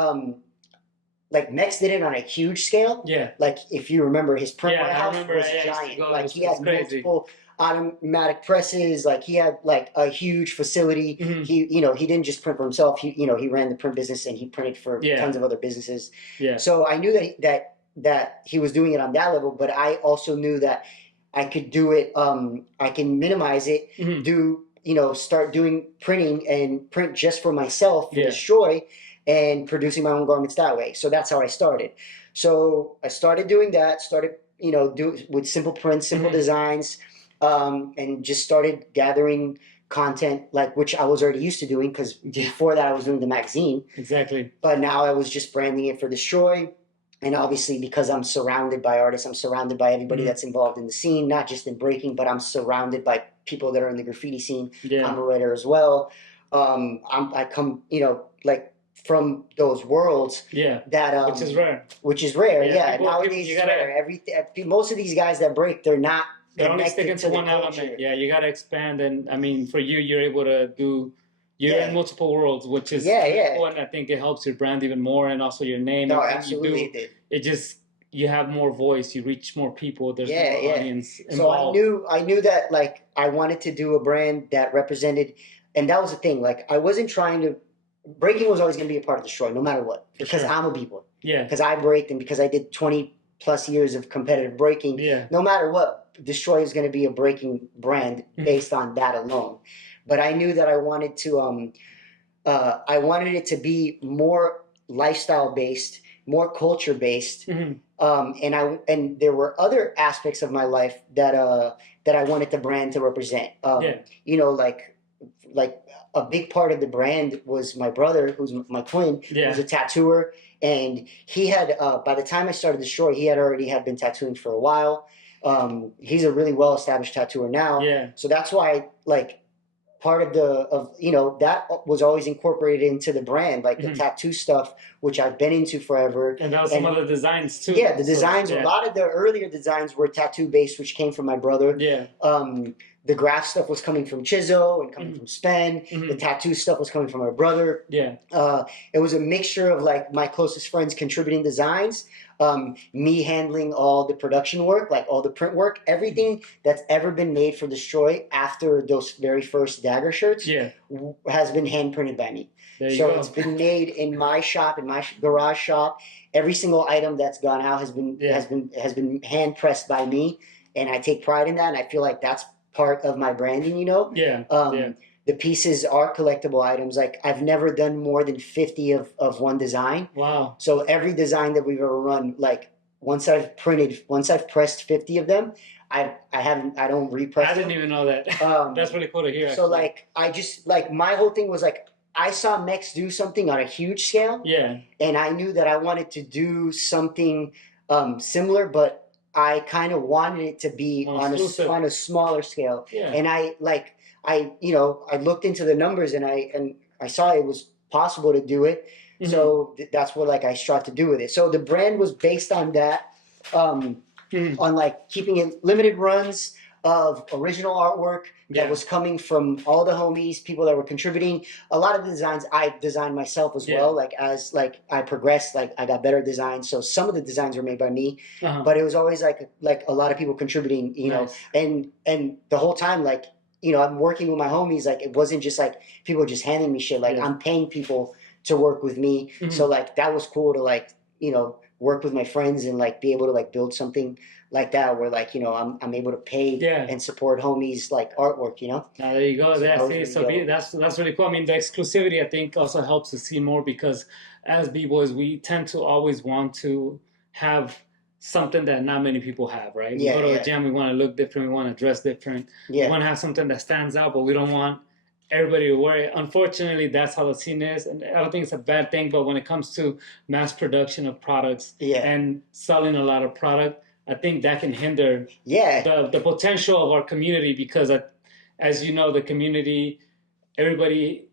like Mex did it on a huge scale. Yeah. Like if you remember, his print warehouse was giant. Like he had multiple automatic presses. Like he had like a huge facility. He didn't just print for himself. He ran the print business and he printed for tons of other businesses. Yeah. So I knew that that he was doing it on that level, but I also knew that I could do it. I can minimize it, Mhm. do start doing printing and print just for myself for Yeah. Dstry and producing my own garments that way. So that's how I started. So I started doing that. Started do with simple prints, simple Mhm. designs, and just started gathering content like which I was already used to doing because Yeah. before that I was doing the magazine. Exactly. But now I was just branding it for Dstry. And obviously, because I'm surrounded by artists, I'm surrounded by everybody Mhm. that's involved in the scene, not just in breaking, but I'm surrounded by people that are in the graffiti scene. Yeah. I'm a writer as well. I come, like from those worlds. Yeah. That Which is rare. Which is rare. Yeah. People, Nowadays, you it's gotta. rare. Most of these guys that break, they're not They're only connected sticking to to the one culture. element. Yeah, you gotta expand, and I mean, for you, you're able to do. You're in Yeah. multiple worlds, which is Yeah, really yeah. cool, and I think it helps your brand even more, and also your name. No, Everything you absolutely do, it did. it just you have more voice. You reach more people. There's Yeah, more yeah. audience So I involved. knew that like I wanted to do a brand that represented, and that was the thing. Like I wasn't trying to. Breaking was always going to be a part of Dstry, no matter what, For because sure. I'm a b-boy. Yeah. Because I breaked and because I did 20+ years of competitive breaking. Yeah. No matter what, Dstry is going to be a breaking brand Mhm. based on that alone. But I knew that I wanted to. I wanted it to be more lifestyle based, more culture based, Mhm. and there were other aspects of my life that I wanted the brand to represent. Yeah. Like a big part of the brand was my brother, who's my twin, Yeah. who's a tattooer, and he had by the time I started Dstry, he had already been tattooing for a while. He's a really well established tattooer now. Yeah. So that's why like part of that was always incorporated into the brand, like the Mhm. tattoo stuff, which I've been into forever. And that was some of the designs too. Yeah, the So, designs. yeah. A lot of the earlier designs were tattoo based, which came from my brother. Yeah. The graph stuff was coming from Chizzo and coming Mhm. from Spen. Mhm. The tattoo stuff was coming from my brother. Yeah. It was a mixture of like my closest friends contributing designs, me handling all the production work, like all the print work, everything that's ever been made for Dstry after those very first dagger shirts Yeah. has been hand printed by me. There you So go. it's been made in my shop, in my garage shop. Every single item that's gone out has been hand pressed by me, and I take pride in that. And I feel like that's part of my branding. Yeah. Yeah. The pieces are collectible items. Like I've never done more than 50 of one design. Wow. So every design that we've ever run, like once I've pressed 50 of them, I don't repress I didn't them. even know that. That's really cool to hear. So actually. like I just like my whole thing was like I saw Mex do something on a huge scale, Yeah. and I knew that I wanted to do something similar, but I kind of wanted it to be More on exclusive. a smaller scale. Yeah. And I looked into the numbers and I saw it was possible to do it. Mhm. So that's what like I strive to do with it. So the brand was based on that, Mhm. on like keeping it limited runs of original artwork that Yeah. was coming from all the homies, people that were contributing. A lot of the designs I designed myself as Yeah. well. Like as like I progressed, like I got better designs. So some of the designs were made by me, Uh-huh. but it was always like a lot of people contributing. Nice. And the whole time like I'm working with my homies. Like it wasn't just like people just handing me shit. Like Yeah. I'm paying people to work with me. Mhm. So like that was cool to like work with my friends and like be able to like build something like that where like I'm able to pay Yeah. and support homies like artwork. Now there you go. So That's that was it. really So dope. that's really cool. I mean, the exclusivity I think also helps the scene more because as b-boys we tend to always want to have something that not many people have, right? Yeah, we go to yeah. a jam, we want to look different, we want to dress different, we Yeah. want to have something that stands out, but we don't want everybody to wear it. Unfortunately, that's how the scene is, and I don't think it's a bad thing. But when it comes to mass production of products Yeah. and selling a lot of product, I think that can hinder Yeah. the potential of our community because, as you know, the community, everybody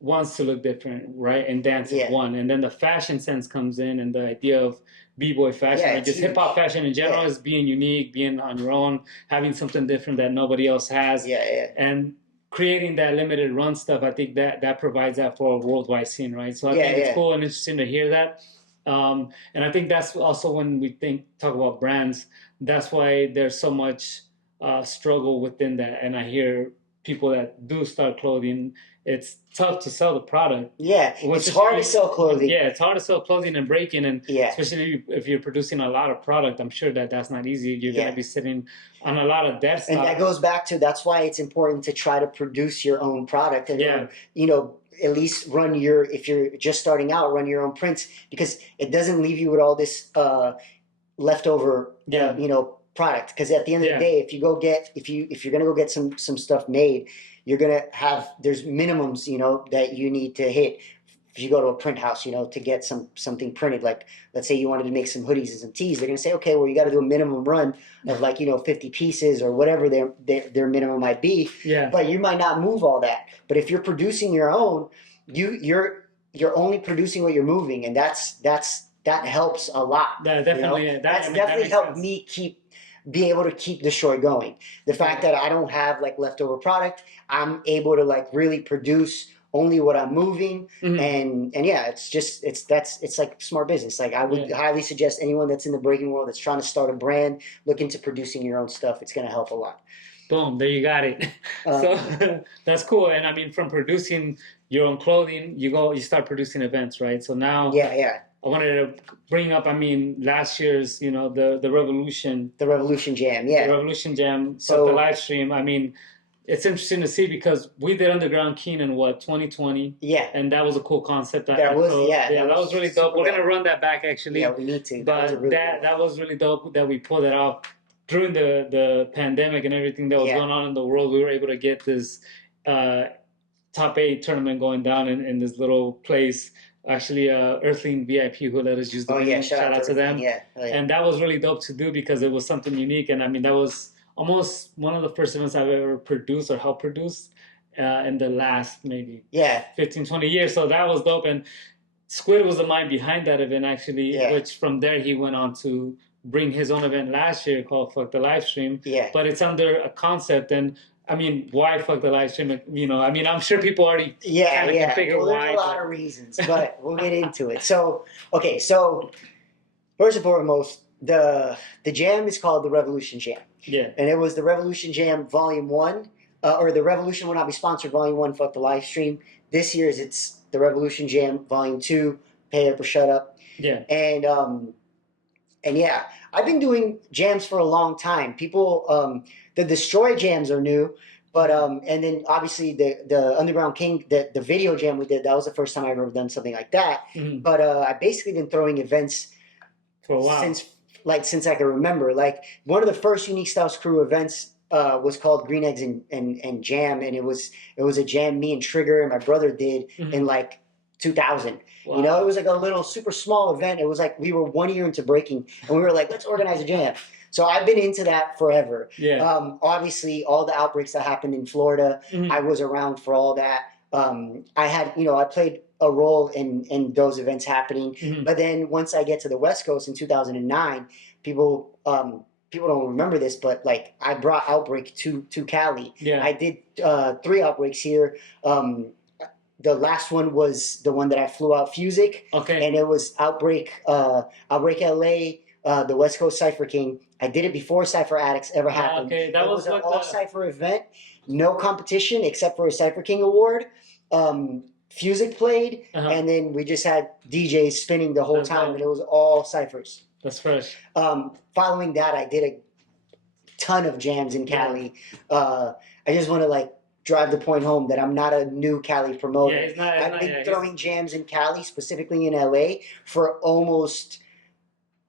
wants to look different, right? And dance Yeah. is one. And then the fashion sense comes in and the idea of b-boy fashion, Yeah, or it's just huge. hip-hop fashion in general Yeah. is being unique, being on your own, having something different that nobody else has. Yeah, yeah. And creating that limited run stuff, I think that provides that for a worldwide scene, right? So I Yeah, think it's yeah. cool and interesting to hear that. And I think that's also when we talk about brands, that's why there's so much struggle within that. And I hear people that do start clothing, it's tough to sell the product. Yeah, Well, it's hard to especially sell clothing. yeah, it's hard to sell clothing and breaking, and Yeah, especially if you're producing a lot of product, I'm sure that that's not easy. You're yeah. gonna be sitting on a lot of dead And stock. that goes back to that's why it's important to try to produce your own product and Yeah. you know, at least run your, if you're just starting out, run your own prints, because it doesn't leave you with all this leftover Yeah. you know, product. Because at the end of Yeah. the day, if you're gonna go get some stuff made, you're gonna have, there's minimums, you know, that you need to hit. If you go to a print house, you know, to get something printed, like let's say you wanted to make some hoodies and some tees, they're gonna say, okay, well, you got to do a minimum run of like, you know, 50 pieces or whatever their minimum might be. Yeah. But you might not move all that. But if you're producing your own, you're only producing what you're moving, and that helps a lot. That definitely, you know? That's definitely helped me be able to keep Dstry going. The fact that I don't have like leftover product, I'm able to like really produce only what I'm moving, and yeah, it's like smart business. Like I would highly suggest anyone that's in the breaking world that's trying to start a brand, look into producing your own stuff. It's going to help a lot. Boom, there you got it. So that's cool. And I mean, from producing your own clothing, you start producing events, right? So now, yeah. I wanted to bring up, I mean, last year's, you know, the Revolution. The Revolution Jam, yeah. The Revolution Jam, So the live stream. I mean, it's interesting to see because we did Underground Keen in 2020. Yeah. And that was a cool concept. That was really dope. We're gonna run that back actually. Yeah, we need to. But that was really dope that we pulled it off during the pandemic and everything that was going on in the world. We were able to get this top 8 tournament going down in this little place. Actually, Earthling VIP who let us use the venue. Shout out to them. Yeah. And that was really dope to do because it was something unique. And I mean, that was almost one of the first events I've ever produced or helped produce in the last maybe 15, 20 years. So that was dope. And Squid was the mind behind that event, actually, which from there he went on to bring his own event last year called Fuck the Live Stream. Yeah. But it's under a concept. And I mean, why fuck the live stream? You know, I mean, I'm sure people already can figure why. There's a lot of reasons, but we'll get into it. So, okay, so first and foremost, the jam is called the Revolution Jam. Yeah. And it was the Revolution Jam Volume 1, or the Revolution Will Not Be Sponsored Volume 1, Fuck the Live Stream. This year's it's the Revolution Jam Volume 2, Pay Up or Shut Up. Yeah. And yeah, I've been doing jams for a long time. People, the Dstry jams are new, but and then obviously the Underground King, the video jam we did, that was the first time I've ever done something like that. But I've basically been throwing events for a while since I can remember. Like one of the first Unique Styles Crew events was called Green Eggs and Jam, and it was a jam me and Trigger and my brother did in like 2000. Wow. You know, it was like a little super small event. It was like we were 1 year into breaking, and we were like, let's organize a jam. So I've been into that forever. Yeah. Obviously, all the outbreaks that happened in Florida, I was around for all that. I had, you know, I played a role in those events happening. But then once I get to the West Coast in 2009, people don't remember this, but like I brought Outbreak to Cali. Yeah. I did 3 outbreaks here. The last one was the one that I flew out Fusic. Okay. And it was Outbreak LA, the West Coast Cypher King. I did it before Cypher Addicts ever happened. Okay, that was an all Cypher event, no competition except for a Cypher King award. Fusic played, and then we just had DJs spinning the whole time, and it was all ciphers. That's fresh. Following that, I did a ton of jams in Cali. I just want to like drive the point home that I'm not a new Cali promoter. I've been throwing jams in Cali, specifically in LA, for almost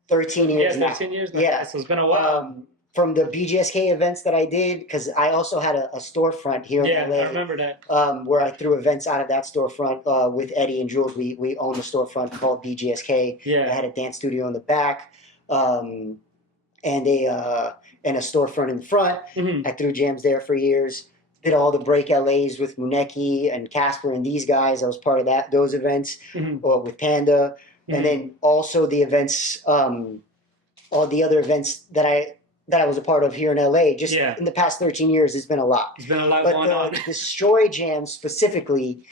13 years now. 13 years now. Yeah. So it's been a while. From the BGSK events that I did, because I also had a storefront here in LA. Yeah, I remember that. Where I threw events out of that storefront with Eddie and Jules. We owned a storefront called BGSK. Yeah. I had a dance studio in the back, and a storefront in the front. I threw jams there for years. Did all the Break LAs with Muneki and Casper and these guys. I was part of those events with Panda. And then also the events, all the other events that I was a part of here in LA. Just in the past 13 years, it's been a lot. It's been a lot going on. But the Dstry jams specifically,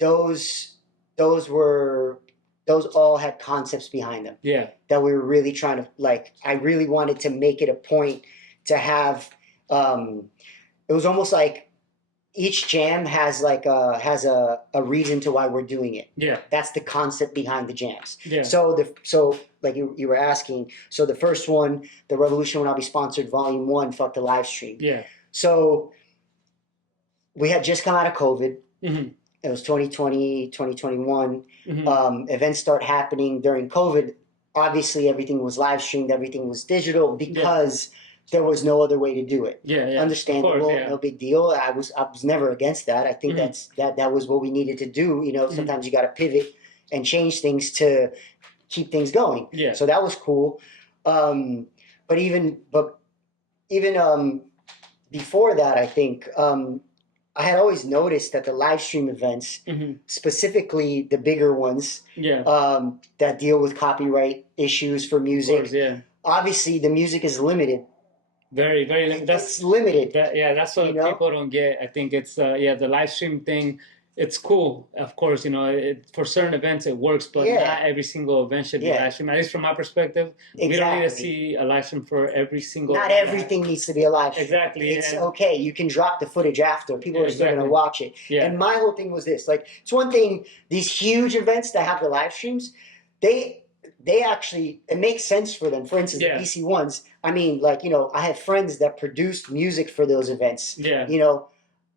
those all had concepts behind them. Yeah. That we were really trying to, like, I really wanted to make it a point to have, it it was almost like each jam has like a reason to why we're doing it. Yeah. That's the concept behind the jams. Yeah. So like you were asking, so the first one, the Revolution Will Not Be Sponsored, Volume 1, fuck the live stream. Yeah. So we had just come out of COVID. Mm-hmm. It was 2020, 2021. Mm-hmm. Events start happening during COVID. Obviously, everything was live streamed, everything was digital because there was no other way to do it. Yeah, yeah. Understandable, Of course, yeah. no big deal. I was never against that. I think that was what we needed to do. You know, sometimes you got to pivot and change things to keep things going. Yeah. So that was cool. But even before that, I think I had always noticed that the live stream events, specifically the bigger ones, that deal with copyright issues for music. Of course, yeah. Obviously, the music is limited. Very, very limited. That's limited. That's what people don't get. I think it's the live stream thing. It's cool, of course. You know, for certain events it works, but not every single event should be live stream. At least from my perspective, we don't need to see a live stream for every single. Not everything needs to be a live stream. Exactly. It's okay. You can drop the footage after. People are still going to watch it. Yeah. And my whole thing was this: like, it's one thing. These huge events that have the live streams, they actually, it makes sense for them. For instance, the BC ones. I mean, like, you know, I have friends that produced music for those events. Yeah. You know,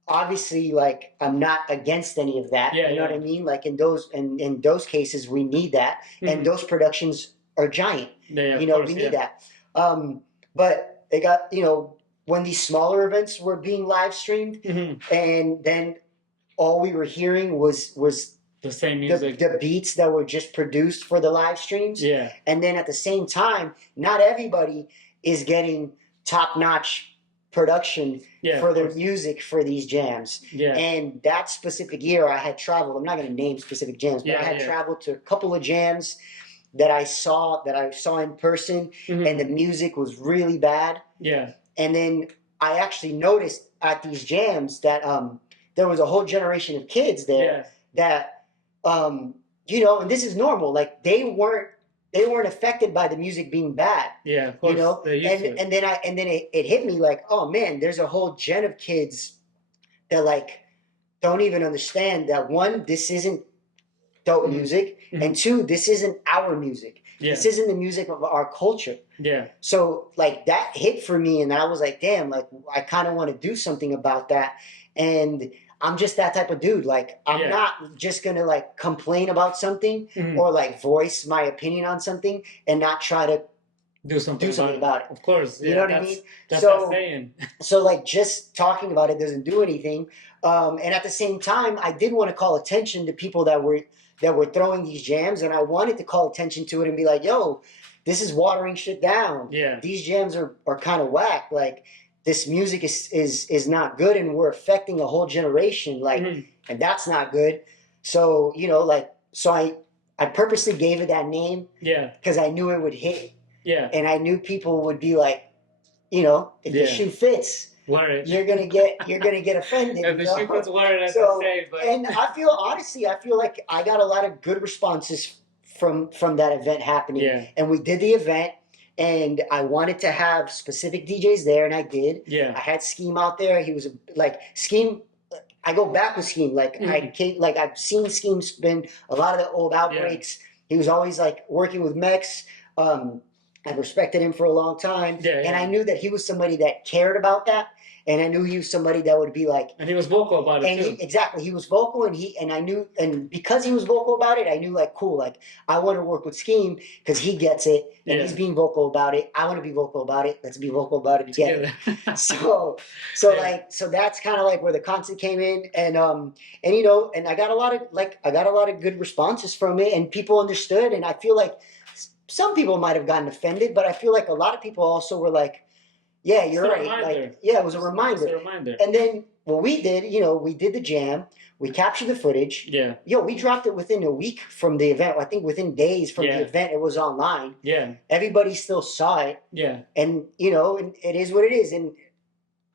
obviously, like, I'm not against any of that. Yeah, you know what I mean? Like, in those cases, we need that, and those productions are giant. Yeah, you know, we need that. But they got, you know, when these smaller events were being live streamed, and then all we were hearing was the same music, the beats that were just produced for the live streams. Yeah. And then at the same time, not everybody is getting top-notch production for their music for these jams. Yeah. And that specific year, I had traveled. I'm not going to name specific jams, but I had traveled to a couple of jams that I saw in person, and the music was really bad. Yeah. And then I actually noticed at these jams that there was a whole generation of kids there that you know, and this is normal. Like, they weren't affected by the music being bad. Yeah, of course. You know, and then it hit me like, oh man, there's a whole gen of kids that like don't even understand that, one, this isn't dope music, and two, this isn't our music. Yeah. This isn't the music of our culture. Yeah. So like that hit for me, and I was like, damn, like I kind of want to do something about that. And I'm just that type of dude. Like, I'm not just going to like complain about something or like voice my opinion on something and not try to do something about it. Of course. You know what I mean? That's so, saying. So like just talking about it doesn't do anything. And at the same time, I did want to call attention to people that were throwing these jams, and I wanted to call attention to it and be like, yo, this is watering shit down. Yeah. These jams are kind of whack. Like, this music is not good, and we're affecting a whole generation, like, and that's not good. So, you know, like, so I purposely gave it that name, because I knew it would hit, and I knew people would be like, you know, if the shoe fits, you're gonna get offended. If the shoe fits, wear it, as I say. But and I feel like I got a lot of good responses from that event happening, and we did the event. And I wanted to have specific DJs there, and I did. Yeah. I had Scheme out there. He was like Scheme. I go back with Scheme. Like I've seen Scheme spin a lot of the old Outbreaks. He was always like working with Mex. I respected him for a long time, and I knew that he was somebody that cared about that. And I knew he was somebody that would be like, and he was vocal about it too. Exactly, he was vocal, and I knew, and because he was vocal about it, I knew like, cool, like I want to work with Scheme because he gets it, and he's being vocal about it. I want to be vocal about it. Let's be vocal about it together. so that's kind of like where the concept came in, and you know, and I got a lot of good responses from it, and people understood, and I feel like some people might have gotten offended, but I feel like a lot of people also were like, yeah, you're right. Like, yeah, it was a reminder. It's a reminder. And then what we did, you know, we did the jam. We captured the footage. Yeah. Yo, we dropped it within a week from the event. I think within days from the event, it was online. Yeah. Everybody still saw it. Yeah. And, you know, and it is what it is. And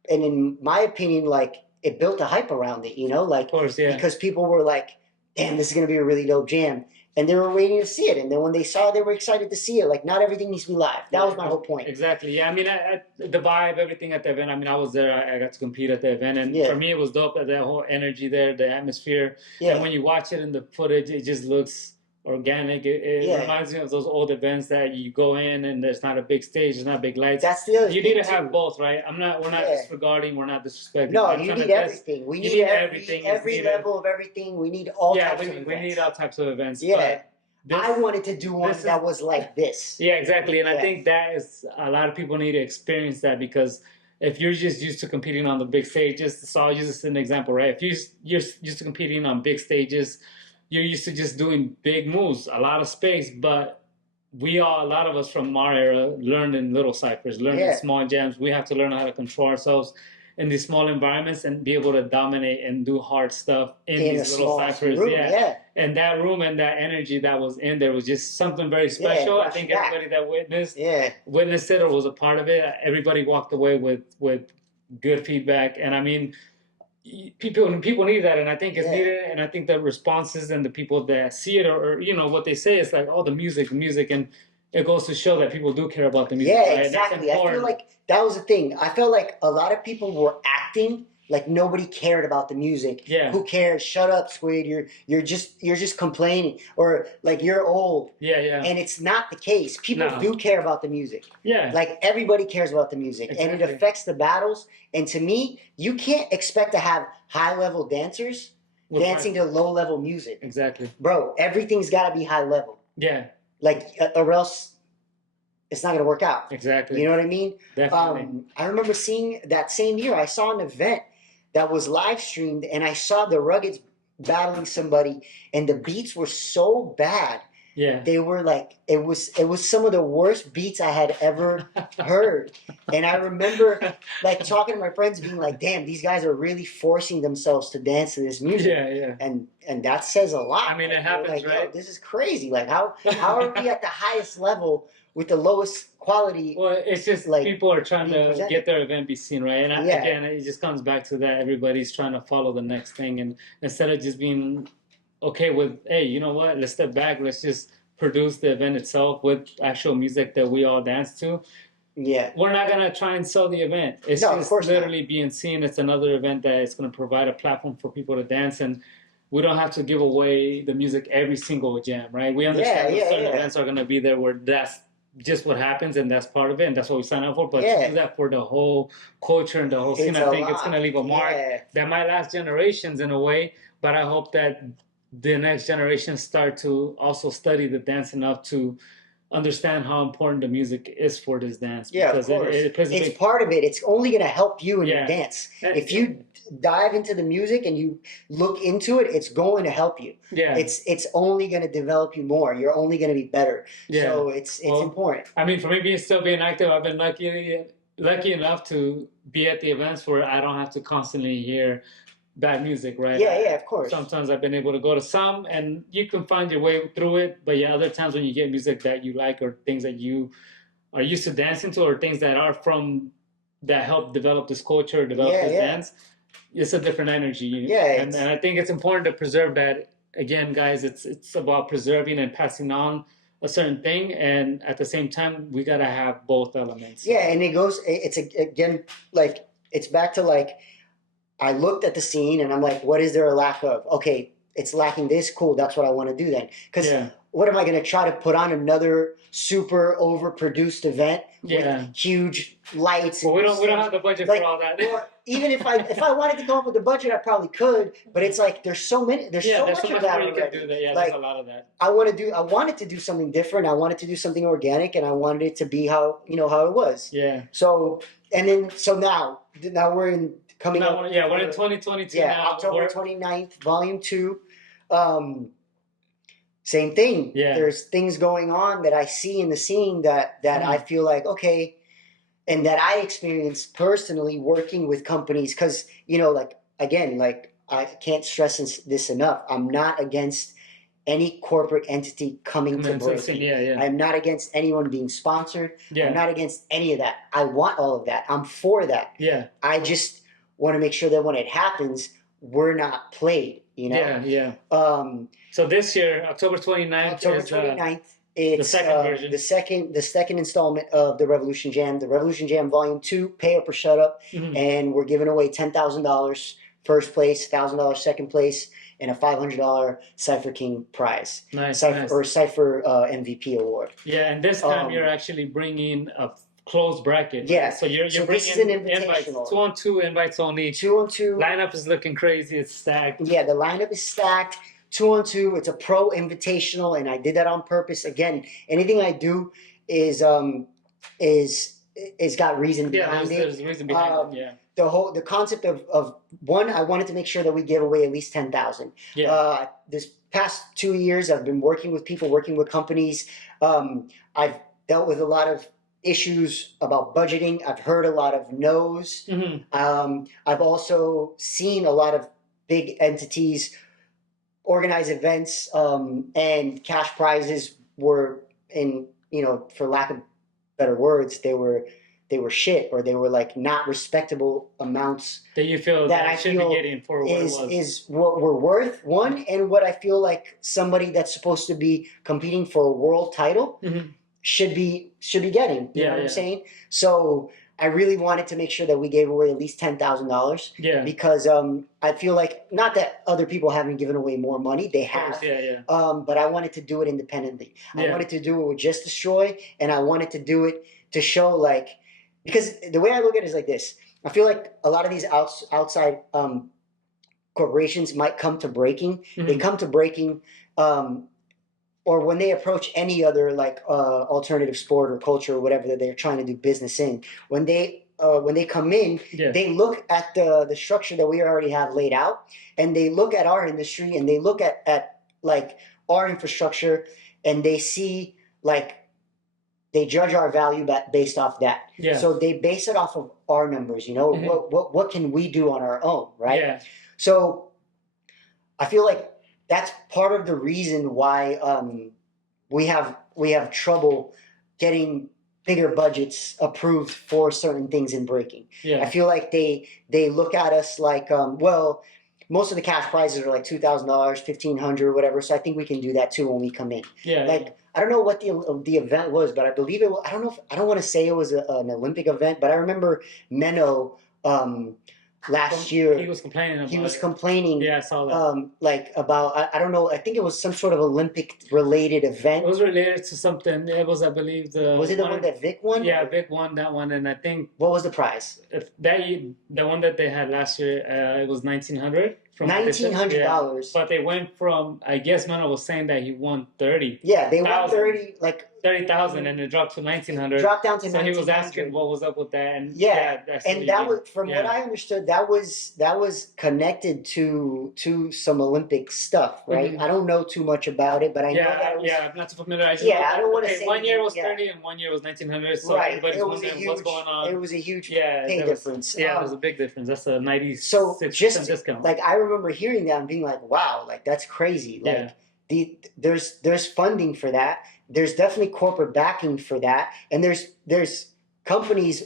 in my opinion, like, it built a hype around it, you know? Like, of course, because people were like, damn, this is going to be a really dope jam. and they were waiting to see it. And then when they saw it, they were excited to see it. Like, not everything needs to be live. That was my whole point. Exactly. Yeah. I mean, the vibe, everything at the event. I mean, I was there. I got to compete at the event, and for me, it was dope. That whole energy there, the atmosphere. Yeah. And when you watch it in the footage, it just looks organic. It reminds me of those old events that you go in and there's not a big stage, there's not big lights. That's the other You need to have both, right? We're not disregarding, we're not disrespecting. No, you need everything. We need everything. Every level of everything. We need all types of events. We need all types of events. Yeah. I wanted to do one that was like this. Yeah, exactly. And I think that is, a lot of people need to experience that, because if you're just used to competing on the big stages, so I'll use this as an example, right? If you're used to competing on big stages, you're used to just doing big moves, a lot of space, but a lot of us from our era learned in little ciphers, learned in small jams. We have to learn how to control ourselves in these small environments and be able to dominate and do hard stuff in these little ciphers. And that room and that energy that was in there was just something very special. I think everybody that witnessed it or was a part of it, everybody walked away with good feedback. And I mean, people need that, and I think it's needed, and I think the responses and the people that see it, or what they say is like, oh, the music, and it goes to show that people do care about the music. Yeah, right? Exactly. I feel like that was the thing. I felt like a lot of people were acting like nobody cared about the music. Yeah. Who cares? Shut up, Squid. You're just complaining, or like you're old. Yeah. And it's not the case. People do care about the music. Yeah. Like everybody cares about the music, and it affects the battles. And to me, you can't expect to have high-level dancers dancing to low-level music. Exactly. Bro, everything's got to be high level. Yeah. Like, or else it's not going to work out. Exactly. You know what I mean? Definitely. I remember seeing that same year, I saw an event that was live streamed, and I saw the Ruggeds battling somebody, and the beats were so bad. Yeah. They were like, it was some of the worst beats I had ever heard. And I remember like talking to my friends being like, damn, these guys are really forcing themselves to dance to this music. Yeah. And that says a lot. I mean, it happens, like, right? This is crazy. Like, how are we at the highest level with the lowest quality? Well, it's just like people are trying to get their event be seen, right? And again, it just comes back to that. Everybody's trying to follow the next thing, and instead of just being okay with, hey, you know what? Let's step back. Let's just produce the event itself with actual music that we all dance to. Yeah. We're not going to try and sell the event. It's just literally being seen. It's another event that is going to provide a platform for people to dance, and we don't have to give away the music every single jam, right? We understand that certain events are going to be there where that's just what happens, and that's part of it, and that's what we sign up for. But to do that for the whole culture and the whole scene, I think it's going to leave a mark that might last generations in a way, but I hope that the next generation start to also study the dance enough to understand how important the music is for this dance. Yeah, of course. It's part of it. It's only going to help you in your dance. If you dive into the music and you look into it, it's going to help you. Yeah. It's only going to develop you more. You're only going to be better. Yeah. So it's important. I mean, for me, still being active, I've been lucky enough to be at the events where I don't have to constantly hear bad music, right? Yeah, of course. Sometimes I've been able to go to some, and you can find your way through it. But other times when you get music that you like, or things that you are used to dancing to, or things that are that help develop this culture, develop this dance, it's a different energy. And I think it's important to preserve that. Again, guys, it's about preserving and passing on a certain thing, and at the same time, we gotta have both elements. Yeah, and it's back to like, I looked at the scene and I'm like, what is there a lack of? Okay, it's lacking this. Cool, that's what I want to do then. Because what am I going to try to put on another super overproduced event with huge lights? Well, we don't have the budget for all that. Even if I wanted to come up with the budget, I probably could. But it's like there's so much of that already. There's a lot of that. I wanted to do something different. I wanted to do something organic, and I wanted it to be how it was. Yeah. So now we're in. Coming up, we're in 2022 now. October 29th, Volume 2. Same thing. Yeah. There's things going on that I see in the scene that I feel like, okay, and that I experience personally working with companies. Because, I can't stress this enough. I'm not against any corporate entity coming to breaking. I'm not against anyone being sponsored. I'm not against any of that. I want all of that. I'm for that. Yeah. I just want to make sure that when it happens, we're not played. you know? Yeah. So this year, October 29th October is 29th, it's second version. the second installment of the Revolution Jam, the Revolution Jam Volume 2, Pay Up or Shut Up, and we're giving away $10,000 first place, $1,000 second place, and a $500 Cypher King prize. Nice. Or Cypher MVP award. Yeah, and this time you're actually bringing a closed bracket. Right? Yeah. So you're So bringing this is an invites, invitational. 2-on-2 invites only. 2-on-2. Lineup is looking crazy. It's stacked. Yeah, the lineup is stacked. 2-on-2. It's a pro invitational, and I did that on purpose. Again, anything I do is got reason behind it. There's reason behind it. Yeah. The concept of one, I wanted to make sure that we give away at least 10,000. Yeah. This past 2 years, I've been working with people, working with companies. I've dealt with a lot of issues about budgeting. I've heard a lot of no's. I've also seen a lot of big entities organize events, and cash prizes were for lack of better words, they were shit, or they were like not respectable amounts that you feel that I should be getting for what is what we're worth, one, and what I feel like somebody that's supposed to be competing for a world title should be getting. You know what I'm saying? So I really wanted to make sure that we gave away at least $10,000. Yeah. Because I feel like, not that other people haven't given away more money, they have. But I wanted to do it independently. I wanted to do it with just Dstry, and I wanted to do it to show, like, because the way I look at it is like this. I feel like a lot of these outside corporations might come to breaking. They come to breaking, or when they approach any other alternative sport or culture or whatever that they're trying to do business in. When they come in, they look at the structure that we already have laid out, and they look at our industry, and they look at like our infrastructure, and they see like. They judge our value based off that. Yeah. So they base it off of our numbers, what can we do on our own, right? Yeah. So I feel like that's part of the reason why we have trouble getting bigger budgets approved for certain things in breaking. Yeah. I feel like they look at us like, well, most of the cash prizes are like $2,000, $1,500, or whatever. So I think we can do that too when we come in. Yeah. Like, I don't know what the event was, but I believe it was, I don't want to say it was an Olympic event, but I remember Menno last year. He was complaining about He was complaining. Yeah, I saw that. Like about, I don't know, I think it was some sort of Olympic related event. It was related to something. It was, I believe, was it the one that Vic won? Yeah, Vic won that one, and I think. What was the prize? The one that they had last year, it was $1,900. $1,900. But they went from, I guess Menno was saying that he won 30. Yeah, they won 30, like 30,000, and it dropped to 1,900. Dropped down to 1,900. So he was asking what was up with that, and and that was, from what I understood, that was connected to some Olympic stuff, right? I don't know too much about it, but I know that it was, I'm not too familiar. I don't want to say 1 year was 30 and 1 year was 1,900. So everybody's wondering what's going on. It was a huge pay difference. Yeah, it was a big difference. That's a 96% discount. Like, I remember hearing that and being like, wow, like that's crazy. Like there's funding for that. There's definitely corporate backing for that, and there's companies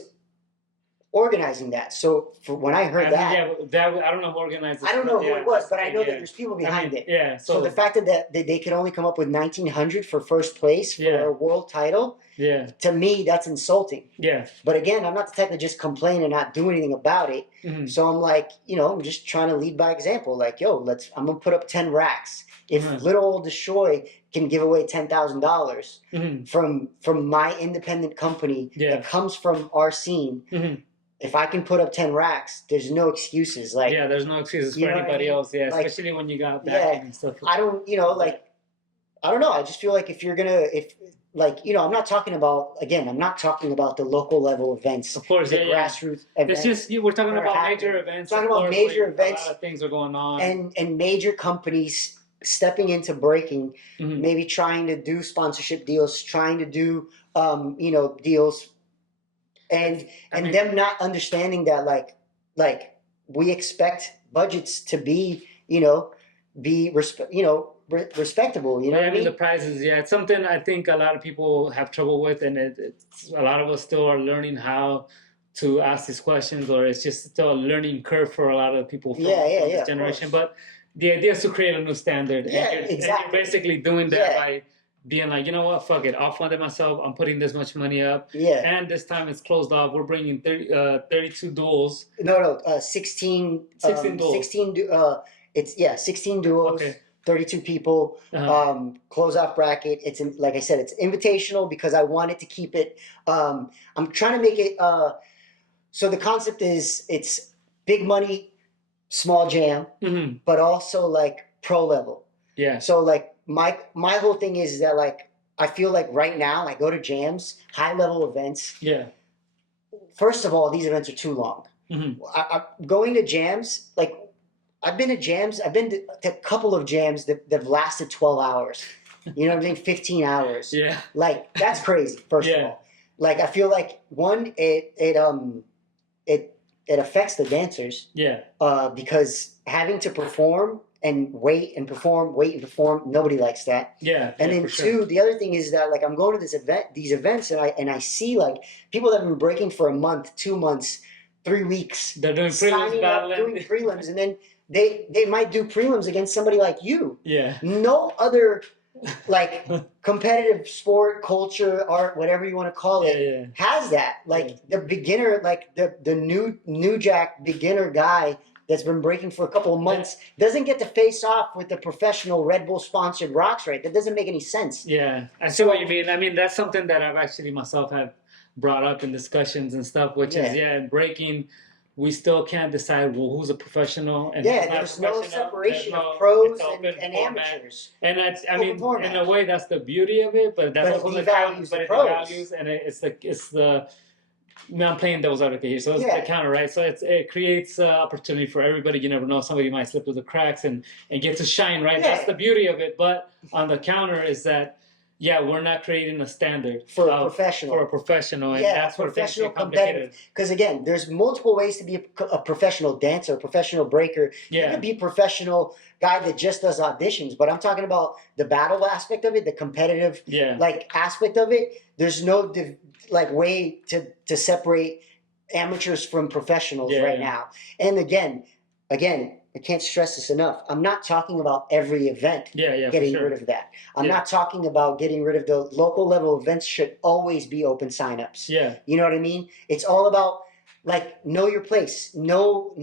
organizing that. So when I heard that I don't know who organized it. I don't know who it was, but I know that there's people behind it. Yeah. So the fact that they could only come up with 1,900 for first place for a world title, to me that's insulting. Yeah. But again, I'm not the type to just complain and not do anything about it. So I'm like, I'm just trying to lead by example. Like, I'm gonna put up 10 racks. If little old Dstry can give away $10,000 from my independent company that comes from our scene, if I can put up 10 racks, there's no excuses. Like, there's no excuses for anybody else. Yeah, like, especially when you got backing and stuff. I don't know. I just feel like I'm not talking about the local level events. Of course, grassroots events. It's just, we're talking about major events. Talking about major events. A lot of things are going on. And major companies stepping into breaking, maybe trying to do sponsorship deals, trying to do deals, and them not understanding that like we expect budgets to be respectable. You know what I mean? The prizes, it's something I think a lot of people have trouble with, and it's a lot of us still are learning how to ask these questions, or it's just still a learning curve for a lot of people from this generation. But the idea is to create a new standard. Yeah, And exactly. you're basically doing that Yeah. by being like, you know what, fuck it, I'll fund it myself. I'm putting this much money up. Yeah. And this time it's closed off. We're bringing 32 duels. No, 16. 16 duels. 16. It's 16 duels. Okay. 32 people. Close off bracket. It's like I said, it's invitational because I wanted to keep it. I'm trying to make it. So the concept is it's big money, small jam, but also like pro level. Yeah. So like my whole thing is that like I feel like right now I go to jams, high level events. Yeah. First of all, these events are too long. I'm going to jams, like I've been to jams. I've been to a couple of jams that have lasted 12 hours. You know what I mean? 15 hours. Yeah. Like that's crazy. First of all, like I feel like one, it affects the dancers. Yeah. Because having to perform and wait and perform, nobody likes that. Yeah. And then two, the other thing is that like I'm going to these events, and I see like people that have been breaking for a month, 2 months, 3 weeks. They're doing prelims, doing prelims, and then they might do prelims against somebody like you. Yeah. No other like competitive sport, culture, art, whatever you want to call it, has that. Like the beginner, like the new jack beginner guy that's been breaking for a couple of months doesn't get to face off with the professional Red Bull sponsored rocks, right? That doesn't make any sense. Yeah, I see what you mean. I mean, that's something that I've actually myself have brought up in discussions and stuff, which is in breaking, we still can't decide who's a professional and there's no separation of pros and amateurs. And that's, I mean, in a way, that's the beauty of it. But that's also the values. But it devalues, and it's the. I mean, I'm playing devil's advocate here, so it's the counter, right? So it creates opportunity for everybody. You never know, somebody might slip through the cracks and get to shine, right? Yeah. That's the beauty of it. But on the counter is that. Yeah, we're not creating a standard for a professional. And that's what makes it complicated. Because again, there's multiple ways to be a professional dancer, a professional breaker. You could be a professional guy that just does auditions, but I'm talking about the battle aspect of it, the competitive like aspect of it. There's no like way to separate amateurs from professionals right now. And again, I can't stress this enough. I'm not talking about every event getting rid of that. I'm not talking about getting rid of the local level events should always be open signups. Yeah. You know what I mean? It's all about like know your place. Know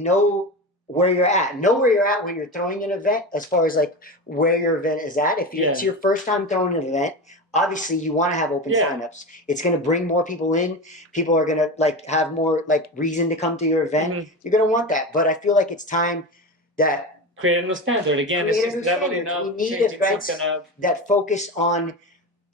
where you're at. Know where you're at when you're throwing an event as far as like where your event is at. If it's your first time throwing an event, obviously you want to have open signups. It's going to bring more people in. People are going to like have more like reason to come to your event. You're going to want that. But I feel like it's time that create a new standard. Again, it's just leveling up. We need events that focus on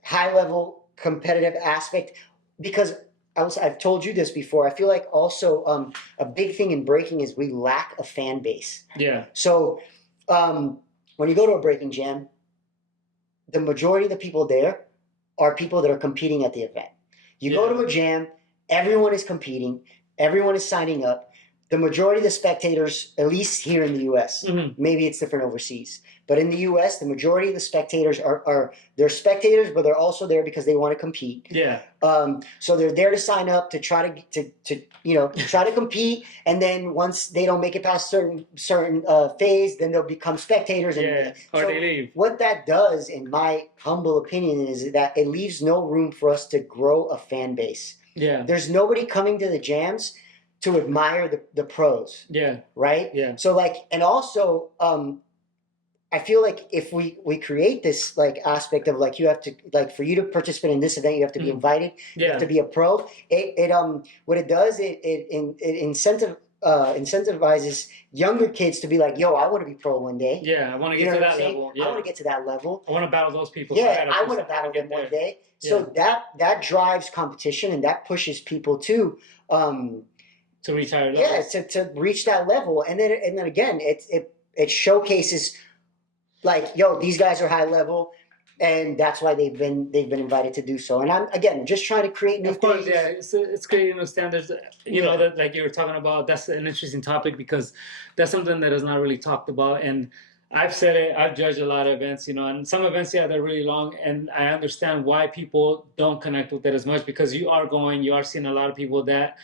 high level competitive aspect, because I've told you this before. I feel like also a big thing in breaking is we lack a fan base. Yeah. So when you go to a breaking jam, the majority of the people there are people that are competing at the event. You go to a jam, everyone is competing, everyone is signing up. The majority of the spectators, at least here in the U.S., maybe it's different overseas, but in the U.S., the majority of the spectators they're spectators, but they're also there because they want to compete. Yeah. So they're there to sign up to try to try to compete, and then once they don't make it past certain phase, then they'll become spectators. Or they leave. What that does, in my humble opinion, is that it leaves no room for us to grow a fan base. Yeah. There's nobody coming to the jams to admire the pros. Yeah. Right? Yeah. So like, and also, I feel like if we create this like aspect of like, you have to, like, for you to participate in this event, you have to be invited. You have to be a pro. What it does, it incentivizes younger kids to be like, yo, I want to be pro one day. Yeah. I want to get to that level. Yeah. I want to get to that level. I want to battle those people. Yeah. I want to battle them one day. So that drives competition, and that pushes people to reach higher levels. Yeah, to reach that level, and then again, it showcases like, yo, these guys are high level, and that's why they've been invited to do so. And I'm again just trying to create new things. Yeah, it's creating new standards. You know, that like you were talking about. That's an interesting topic because that's something that is not really talked about. And I've said it. I've judged a lot of events, and some events, they're really long, and I understand why people don't connect with it as much, because you are seeing a lot of people that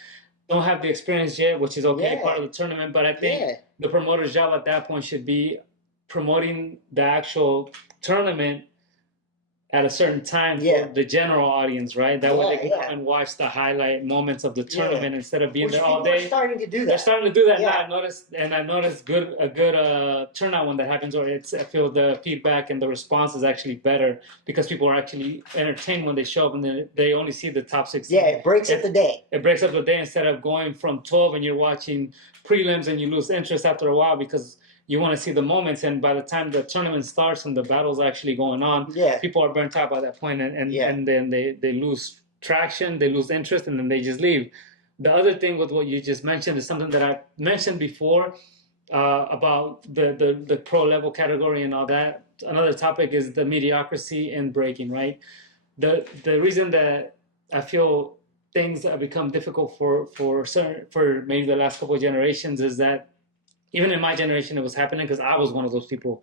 don't have the experience yet, which is okay, part of the tournament. But I think the promoter's job at that point should be promoting the actual tournament at a certain time for the general audience, right? That way they can come and watch the highlight moments of the tournament instead of being there all day. They're starting to do that. They're starting to do that now. I noticed a good turnout when that happens, or I feel the feedback and the response is actually better because people are actually entertained when they show up and they only see the top 16. Yeah, it breaks up the day. It breaks up the day instead of going from 12 and you're watching prelims and you lose interest after a while because you want to see the moments, and by the time the tournament starts and the battle's actually going on, people are burnt out by that point, and then they lose traction, they lose interest, and then they just leave. The other thing with what you just mentioned is something that I mentioned before about the pro level category and all that. Another topic is the mediocrity in breaking, right? The reason that I feel things have become difficult for maybe the last couple of generations is that even in my generation, it was happening because I was one of those people.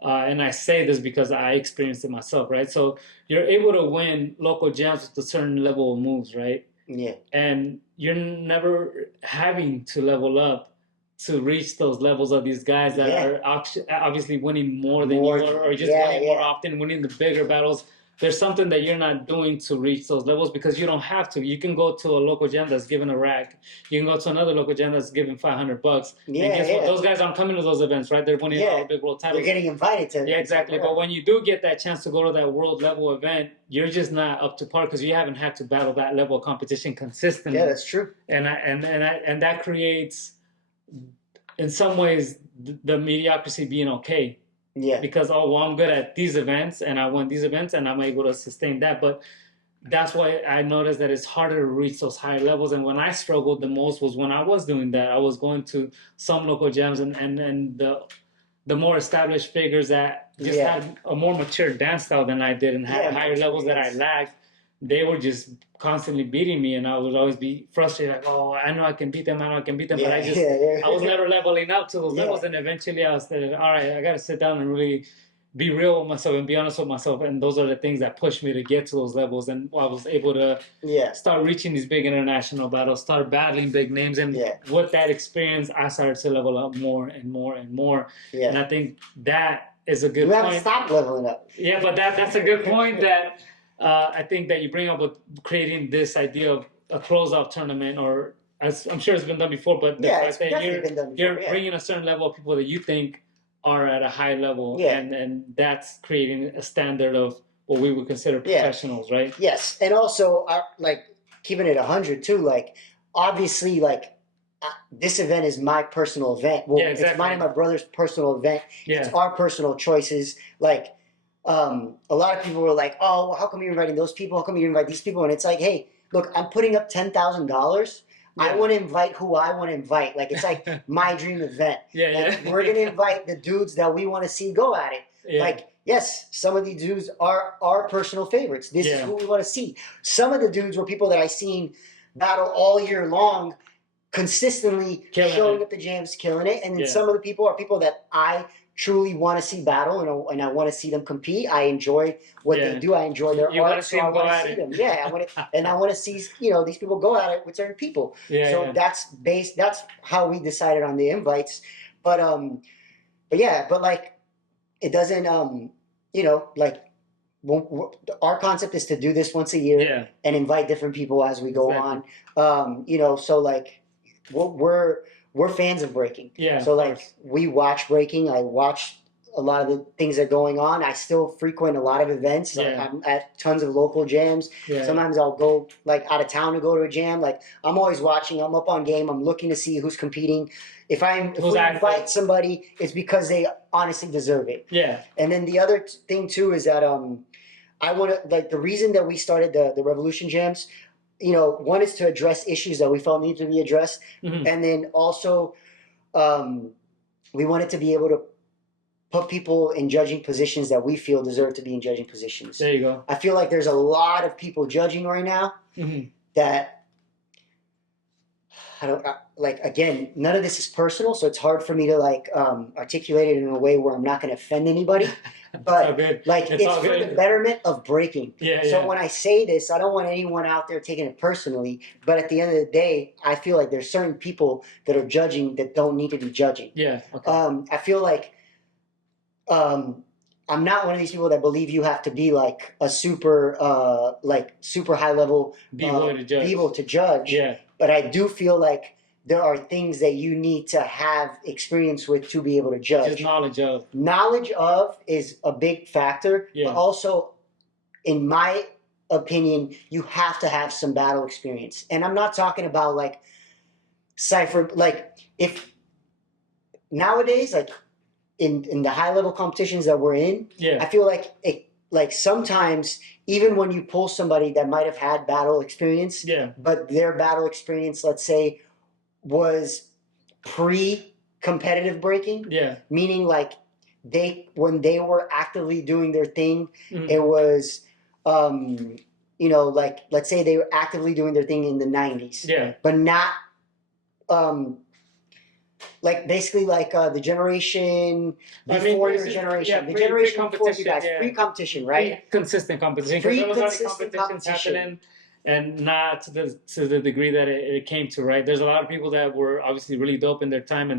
And I say this because I experienced it myself, right? So you're able to win local jams with a certain level of moves, right? Yeah. And you're never having to level up to reach those levels of these guys that are obviously winning more than you are, or just winning more often, winning the bigger battles. There's something that you're not doing to reach those levels because you don't have to. You can go to a local gym that's giving a rack. You can go to another local gym that's giving $500. And guess what? Those guys aren't coming to those events, right? They're winning all the big world titles. They're getting invited to. Yeah, exactly. But when you do get that chance to go to that world level event, you're just not up to par because you haven't had to battle that level of competition consistently. Yeah, that's true. And that creates, in some ways, the mediocrity being okay. Yeah. Because, oh, well, I'm good at these events and I won these events and I'm able to sustain that. But that's why I noticed that it's harder to reach those higher levels. And when I struggled the most was when I was doing that. I was going to some local gyms and the more established figures that just had a more mature dance style than I did and had higher levels that I lacked, they were just constantly beating me, and I would always be frustrated, like, oh, I know I can beat them, but I was never leveling up to those levels, and eventually I was like, all right, I got to sit down and really be real with myself and be honest with myself, and those are the things that pushed me to get to those levels, and I was able to start reaching these big international battles, start battling big names, and with that experience, I started to level up more and more and more, and I think that is a good point. You haven't stopped leveling up. Yeah, but that's a good point that I think that you bring up with creating this idea of a closeout tournament, or as I'm sure it's been done before, but the fact that you're bringing a certain level of people that you think are at a high level, and that's creating a standard of what we would consider professionals, right? Yes, and also like keeping it 100 too. Like obviously, like this event is my personal event. Well, it's mine and my brother's personal event. It's our personal choices. Like. A lot of people were like, oh, well, how come you're inviting those people? How come you invite these people? And it's like, hey, look, I'm putting up $10,000. I want to invite who I want to invite. Like, it's like my dream event. We're going to invite the dudes that we want to see go at it. Like, yes, some of these dudes are our personal favorites. This is who we want to see. Some of the dudes were people that I seen battle all year long, consistently showing up the jams, killing it. And then some of the people are people that I truly want to see battle, and I want to see them compete. I enjoy what they do. I enjoy their art, so I want to see them. Yeah, I want to see these people go at it with certain people. That's how we decided on the invites. But like it doesn't like our concept is to do this once a year and invite different people as we go on. So like we're fans of breaking. So like we watch breaking. I watch a lot of the things that are going on. I still frequent a lot of events. I'm at tons of local jams. Sometimes I'll go like out of town to go to a jam. Like I'm always watching. I'm up on game. I'm looking to see who's competing. If we invite somebody, it's because they honestly deserve it. And then the other thing too is that I want to like the reason that we started the Revolution Jams. One is to address issues that we felt need to be addressed. And then also we wanted to be able to put people in judging positions that we feel deserve to be in judging positions. There you go. I feel like there's a lot of people judging right now that I don't like. Again, none of this is personal, so it's hard for me to like articulate it in a way where I'm not going to offend anybody. But like it's for the betterment of breaking. So when I say this, I don't want anyone out there taking it personally. But at the end of the day, I feel like there's certain people that are judging that don't need to be judging. I feel like I'm not one of these people that believe you have to be like a super high level Be able to judge. be able to judge. Yeah. But I do feel like there are things that you need to have experience with to be able to judge. Just knowledge of. Knowledge of is a big factor, Yeah. but also, in my opinion, you have to have some battle experience. And I'm not talking about like cipher, like if nowadays, like in the high level competitions that we're in, Yeah. I feel like like sometimes even when you pull somebody that might have had battle experience, Yeah. but their battle experience, let's say, was pre-competitive breaking, Yeah. meaning like when they were actively doing their thing, Mhm. it was like let's say they were actively doing their thing in the 90s, Yeah. but not like basically like the generation before your generation, the generation before you guys, pre-competition, right? Consistent competition. Because there was already Pre-consistent competitions competition. happening, and not to the degree that it came to, right? There's a lot of people that were obviously really dope in their time, and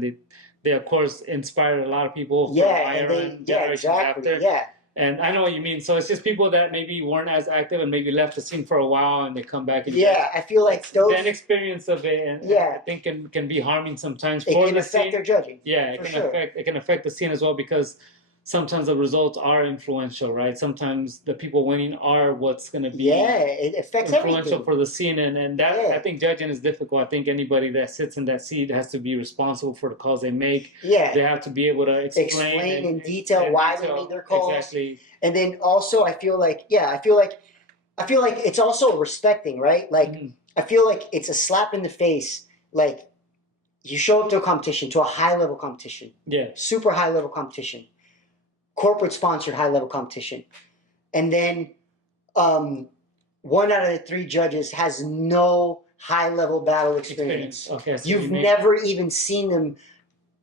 they of course inspired a lot of people. Yeah, and exactly. After. Yeah. And I know what you mean. So it's just people that maybe weren't as active and maybe left the scene for a while, and they come back and I feel like those the inexperience of it, and I think can be harming sometimes for can the affect scene. their judging. Yeah, it can affect the scene as well, because sometimes the results are influential, right? Sometimes the people winning are what's going to be it affects influential everything. for the scene, and that I think judging is difficult. I think anybody that sits in that seat has to be responsible for the calls they make. Yeah, they have to be able to explain in detail why they made their calls. Exactly. And then also, I feel like it's also respecting, right? Like I feel like it's a slap in the face. Like you show up to a competition, to a high level competition, super high level competition, corporate sponsored high level competition, and then one out of the three judges has no high level battle experience. Okay, so you've never even seen them.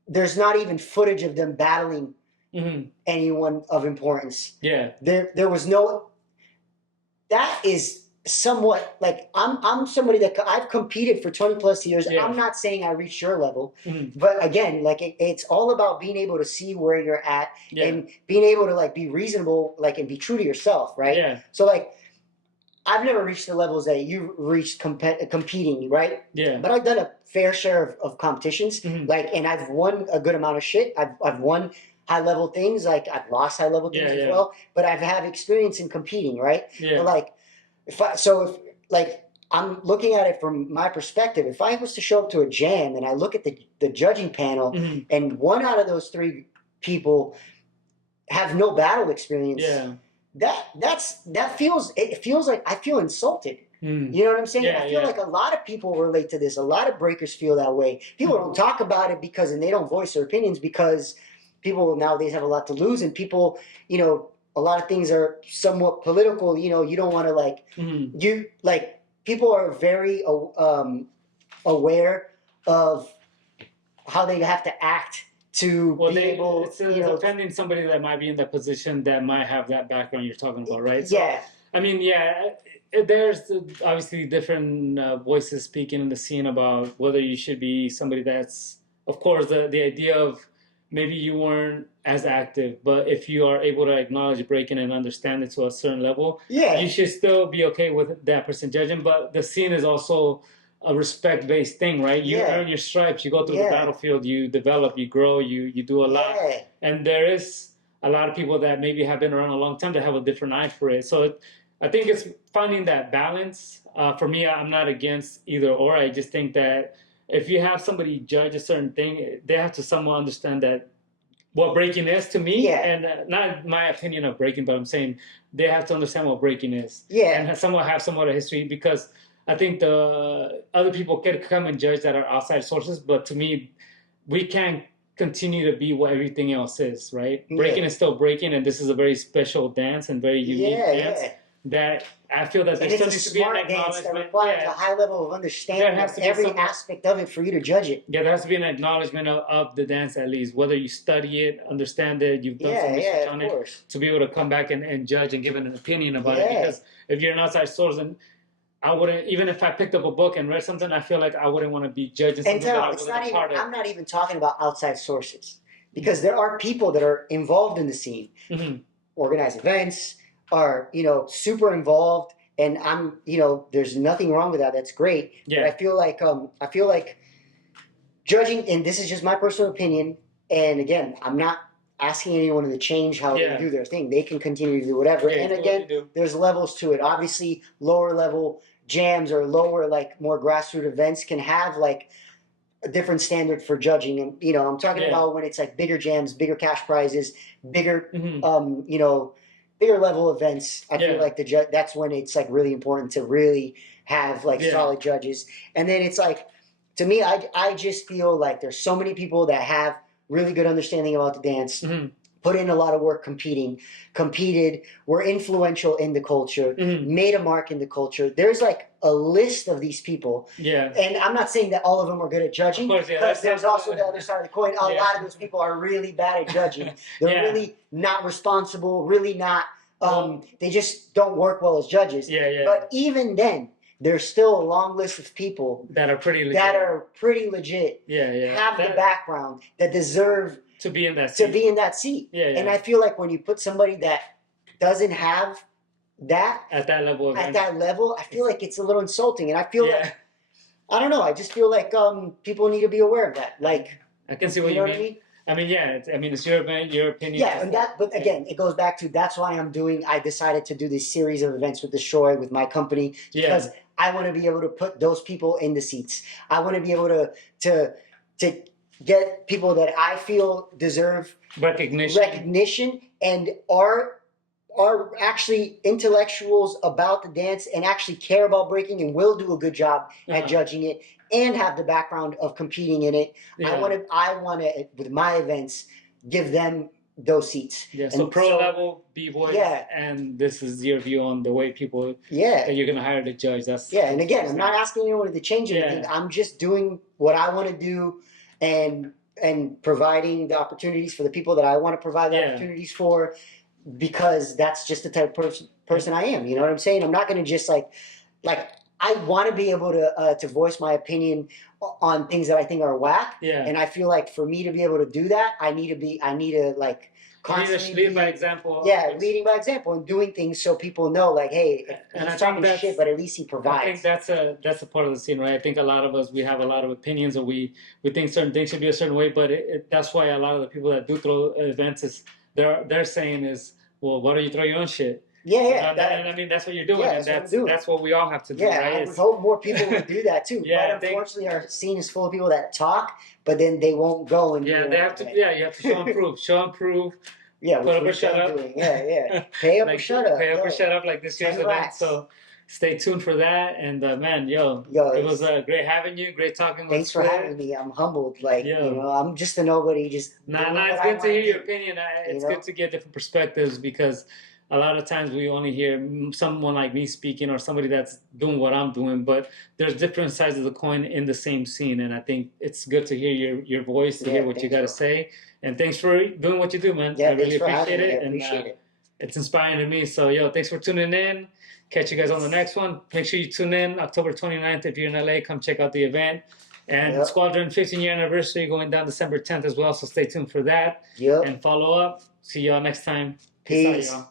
There's not even footage of them battling anyone of importance. Yeah, there was no. That is somewhat like I'm somebody that I've competed for 20 plus years. Yeah. I'm not saying I reached your level, but again, like it's all about being able to see where you're at and being able to like be reasonable, like, and be true to yourself, right? Yeah. So like, I've never reached the levels that you reached competing, right? Yeah. But I've done a fair share of competitions, like, and I've won a good amount of shit. I've won high level things, like I've lost high level things as well. But I've had experience in competing, right? Yeah. But like, if I'm looking at it from my perspective, if I was to show up to a jam and I look at the judging panel and one out of those three people have no battle experience, it feels like I feel insulted. You know what I'm saying? I feel like a lot of people relate to this. A lot of breakers feel that way. People don't talk about it and they don't voice their opinions because people nowadays have a lot to lose, and people, a lot of things are somewhat political. You don't want to people are very aware of how they have to act to be able. It's defending somebody that might be in that position that might have that background you're talking about, right? Yeah. So, I mean, there's obviously different voices speaking in the scene about whether you should be somebody that's, of course, the idea of maybe you weren't as active, but if you are able to acknowledge breaking and understand it to a certain level, you should still be okay with that person judging. But the scene is also a respect-based thing, right? You earn your stripes, you go through the battlefield, you develop, you grow, you do a lot. And there is a lot of people that maybe have been around a long time that have a different eye for it. So I think it's finding that balance. For me, I'm not against either or. I just think that if you have somebody judge a certain thing, they have to somewhat understand that what breaking is to me, and not my opinion of breaking, but I'm saying they have to understand what breaking is, and have somewhat a history, because I think the other people can come and judge that are outside sources, but to me, we can't continue to be what everything else is, right? Breaking is still breaking, and this is a very special dance and very unique dance. That I feel that there still needs to be an acknowledgement. That requires a high level of understanding of every aspect of it for you to judge it. Yeah, there has to be an acknowledgement of the dance, at least, whether you study it, understand it, you've done some research on it, to be able to come back and judge and give an opinion about it. Because if you're an outside source, and I wouldn't, even if I picked up a book and read something, I feel like I wouldn't want to be judging something that I wasn't a part of. I'm not even talking about outside sources. because there are people that are involved in the scene, organize events, are, you know, super involved, and I'm, you know, there's nothing wrong with that. That's great. Yeah. But I feel like judging, and this is just my personal opinion, and again, I'm not asking anyone to change how they do their thing. They can continue to do whatever. Yeah, and again, there's levels to it. Obviously, lower level jams or lower, like, more grassroots events can have like a different standard for judging. And, you know, I'm talking about when it's like bigger jams, bigger cash prizes, bigger, you know, bigger level events. I feel like that's when it's like really important to really have like solid judges. And then it's like, to me, I just feel like there's so many people that have really good understanding about the dance, put in a lot of work competed, were influential in the culture, made a mark in the culture. There's like a list of these people. Yeah. And I'm not saying that all of them are good at judging, because there's also the other side of the coin. A lot of those people are really bad at judging. They're really not responsible, really not, they just don't work well as judges. But even then, there's still a long list of people that are pretty legit. Have the background, that deserve to be in that seat. And I feel like when you put somebody that doesn't have that at that level, I feel like it's a little insulting. And I feel like, I don't know, I just feel like people need to be aware of that. Like, I can see what you mean. I mean, it's your event, your opinion. Yeah, and but again, it goes back to, that's why I decided to do this series of events with Dstry, with my company, because I want to be able to put those people in the seats. I want to be able to get people that I feel deserve recognition and are actually intellectuals about the dance and actually care about breaking and will do a good job at judging it and have the background of competing in it. I want to, with my events, give them those seats. So pro level, B-boys, and this is your view on the way people that you're going to hire to judge. And again, I'm not asking anyone to change anything. I'm just doing what I want to do and providing the opportunities for the people that I want to provide the opportunities for, because that's just the type of person I am. You know what I'm saying? I'm not going to just like I want to be able to voice my opinion on things that I think are whack. And I feel like for me to be able to do that, I need to like constantly lead by example. Leading by example and doing things so people know, like, hey, he's talking shit, but at least he provides. I think that's a part of the scene, right? I think a lot of us, we have a lot of opinions, or we think certain things should be a certain way, but that's why a lot of the people that do throw events they're saying is, well, why don't you throw your own shit? And I mean, that's what you're doing, and that's what we all have to do, right? I would hope more people would do that too. But unfortunately, our scene is full of people that talk, but then they won't go and they have to. You have to show and prove. Show and prove. Put up or shut up. Pay up or shut up. Pay up or shut up, like this year's event. So stay tuned for that. And man, it was great having you. Great talking. Thanks for having me. I'm humbled. Like, you know, I'm just a nobody. Just it's good to hear your opinion. It's good to get different perspectives, because a lot of times we only hear someone like me speaking, or somebody that's doing what I'm doing, but there's different sides of the coin in the same scene. And I think it's good to hear your voice, to hear what you got to say. And thanks for doing what you do, man. I really appreciate it. And it's inspiring to me. So, thanks for tuning in. Catch you guys on the next one. Make sure you tune in October 29th. If you're in LA, come check out the event. And Squadron 15-year anniversary going down December 10th as well. So stay tuned for that. And follow up. See y'all next time. Peace out, y'all.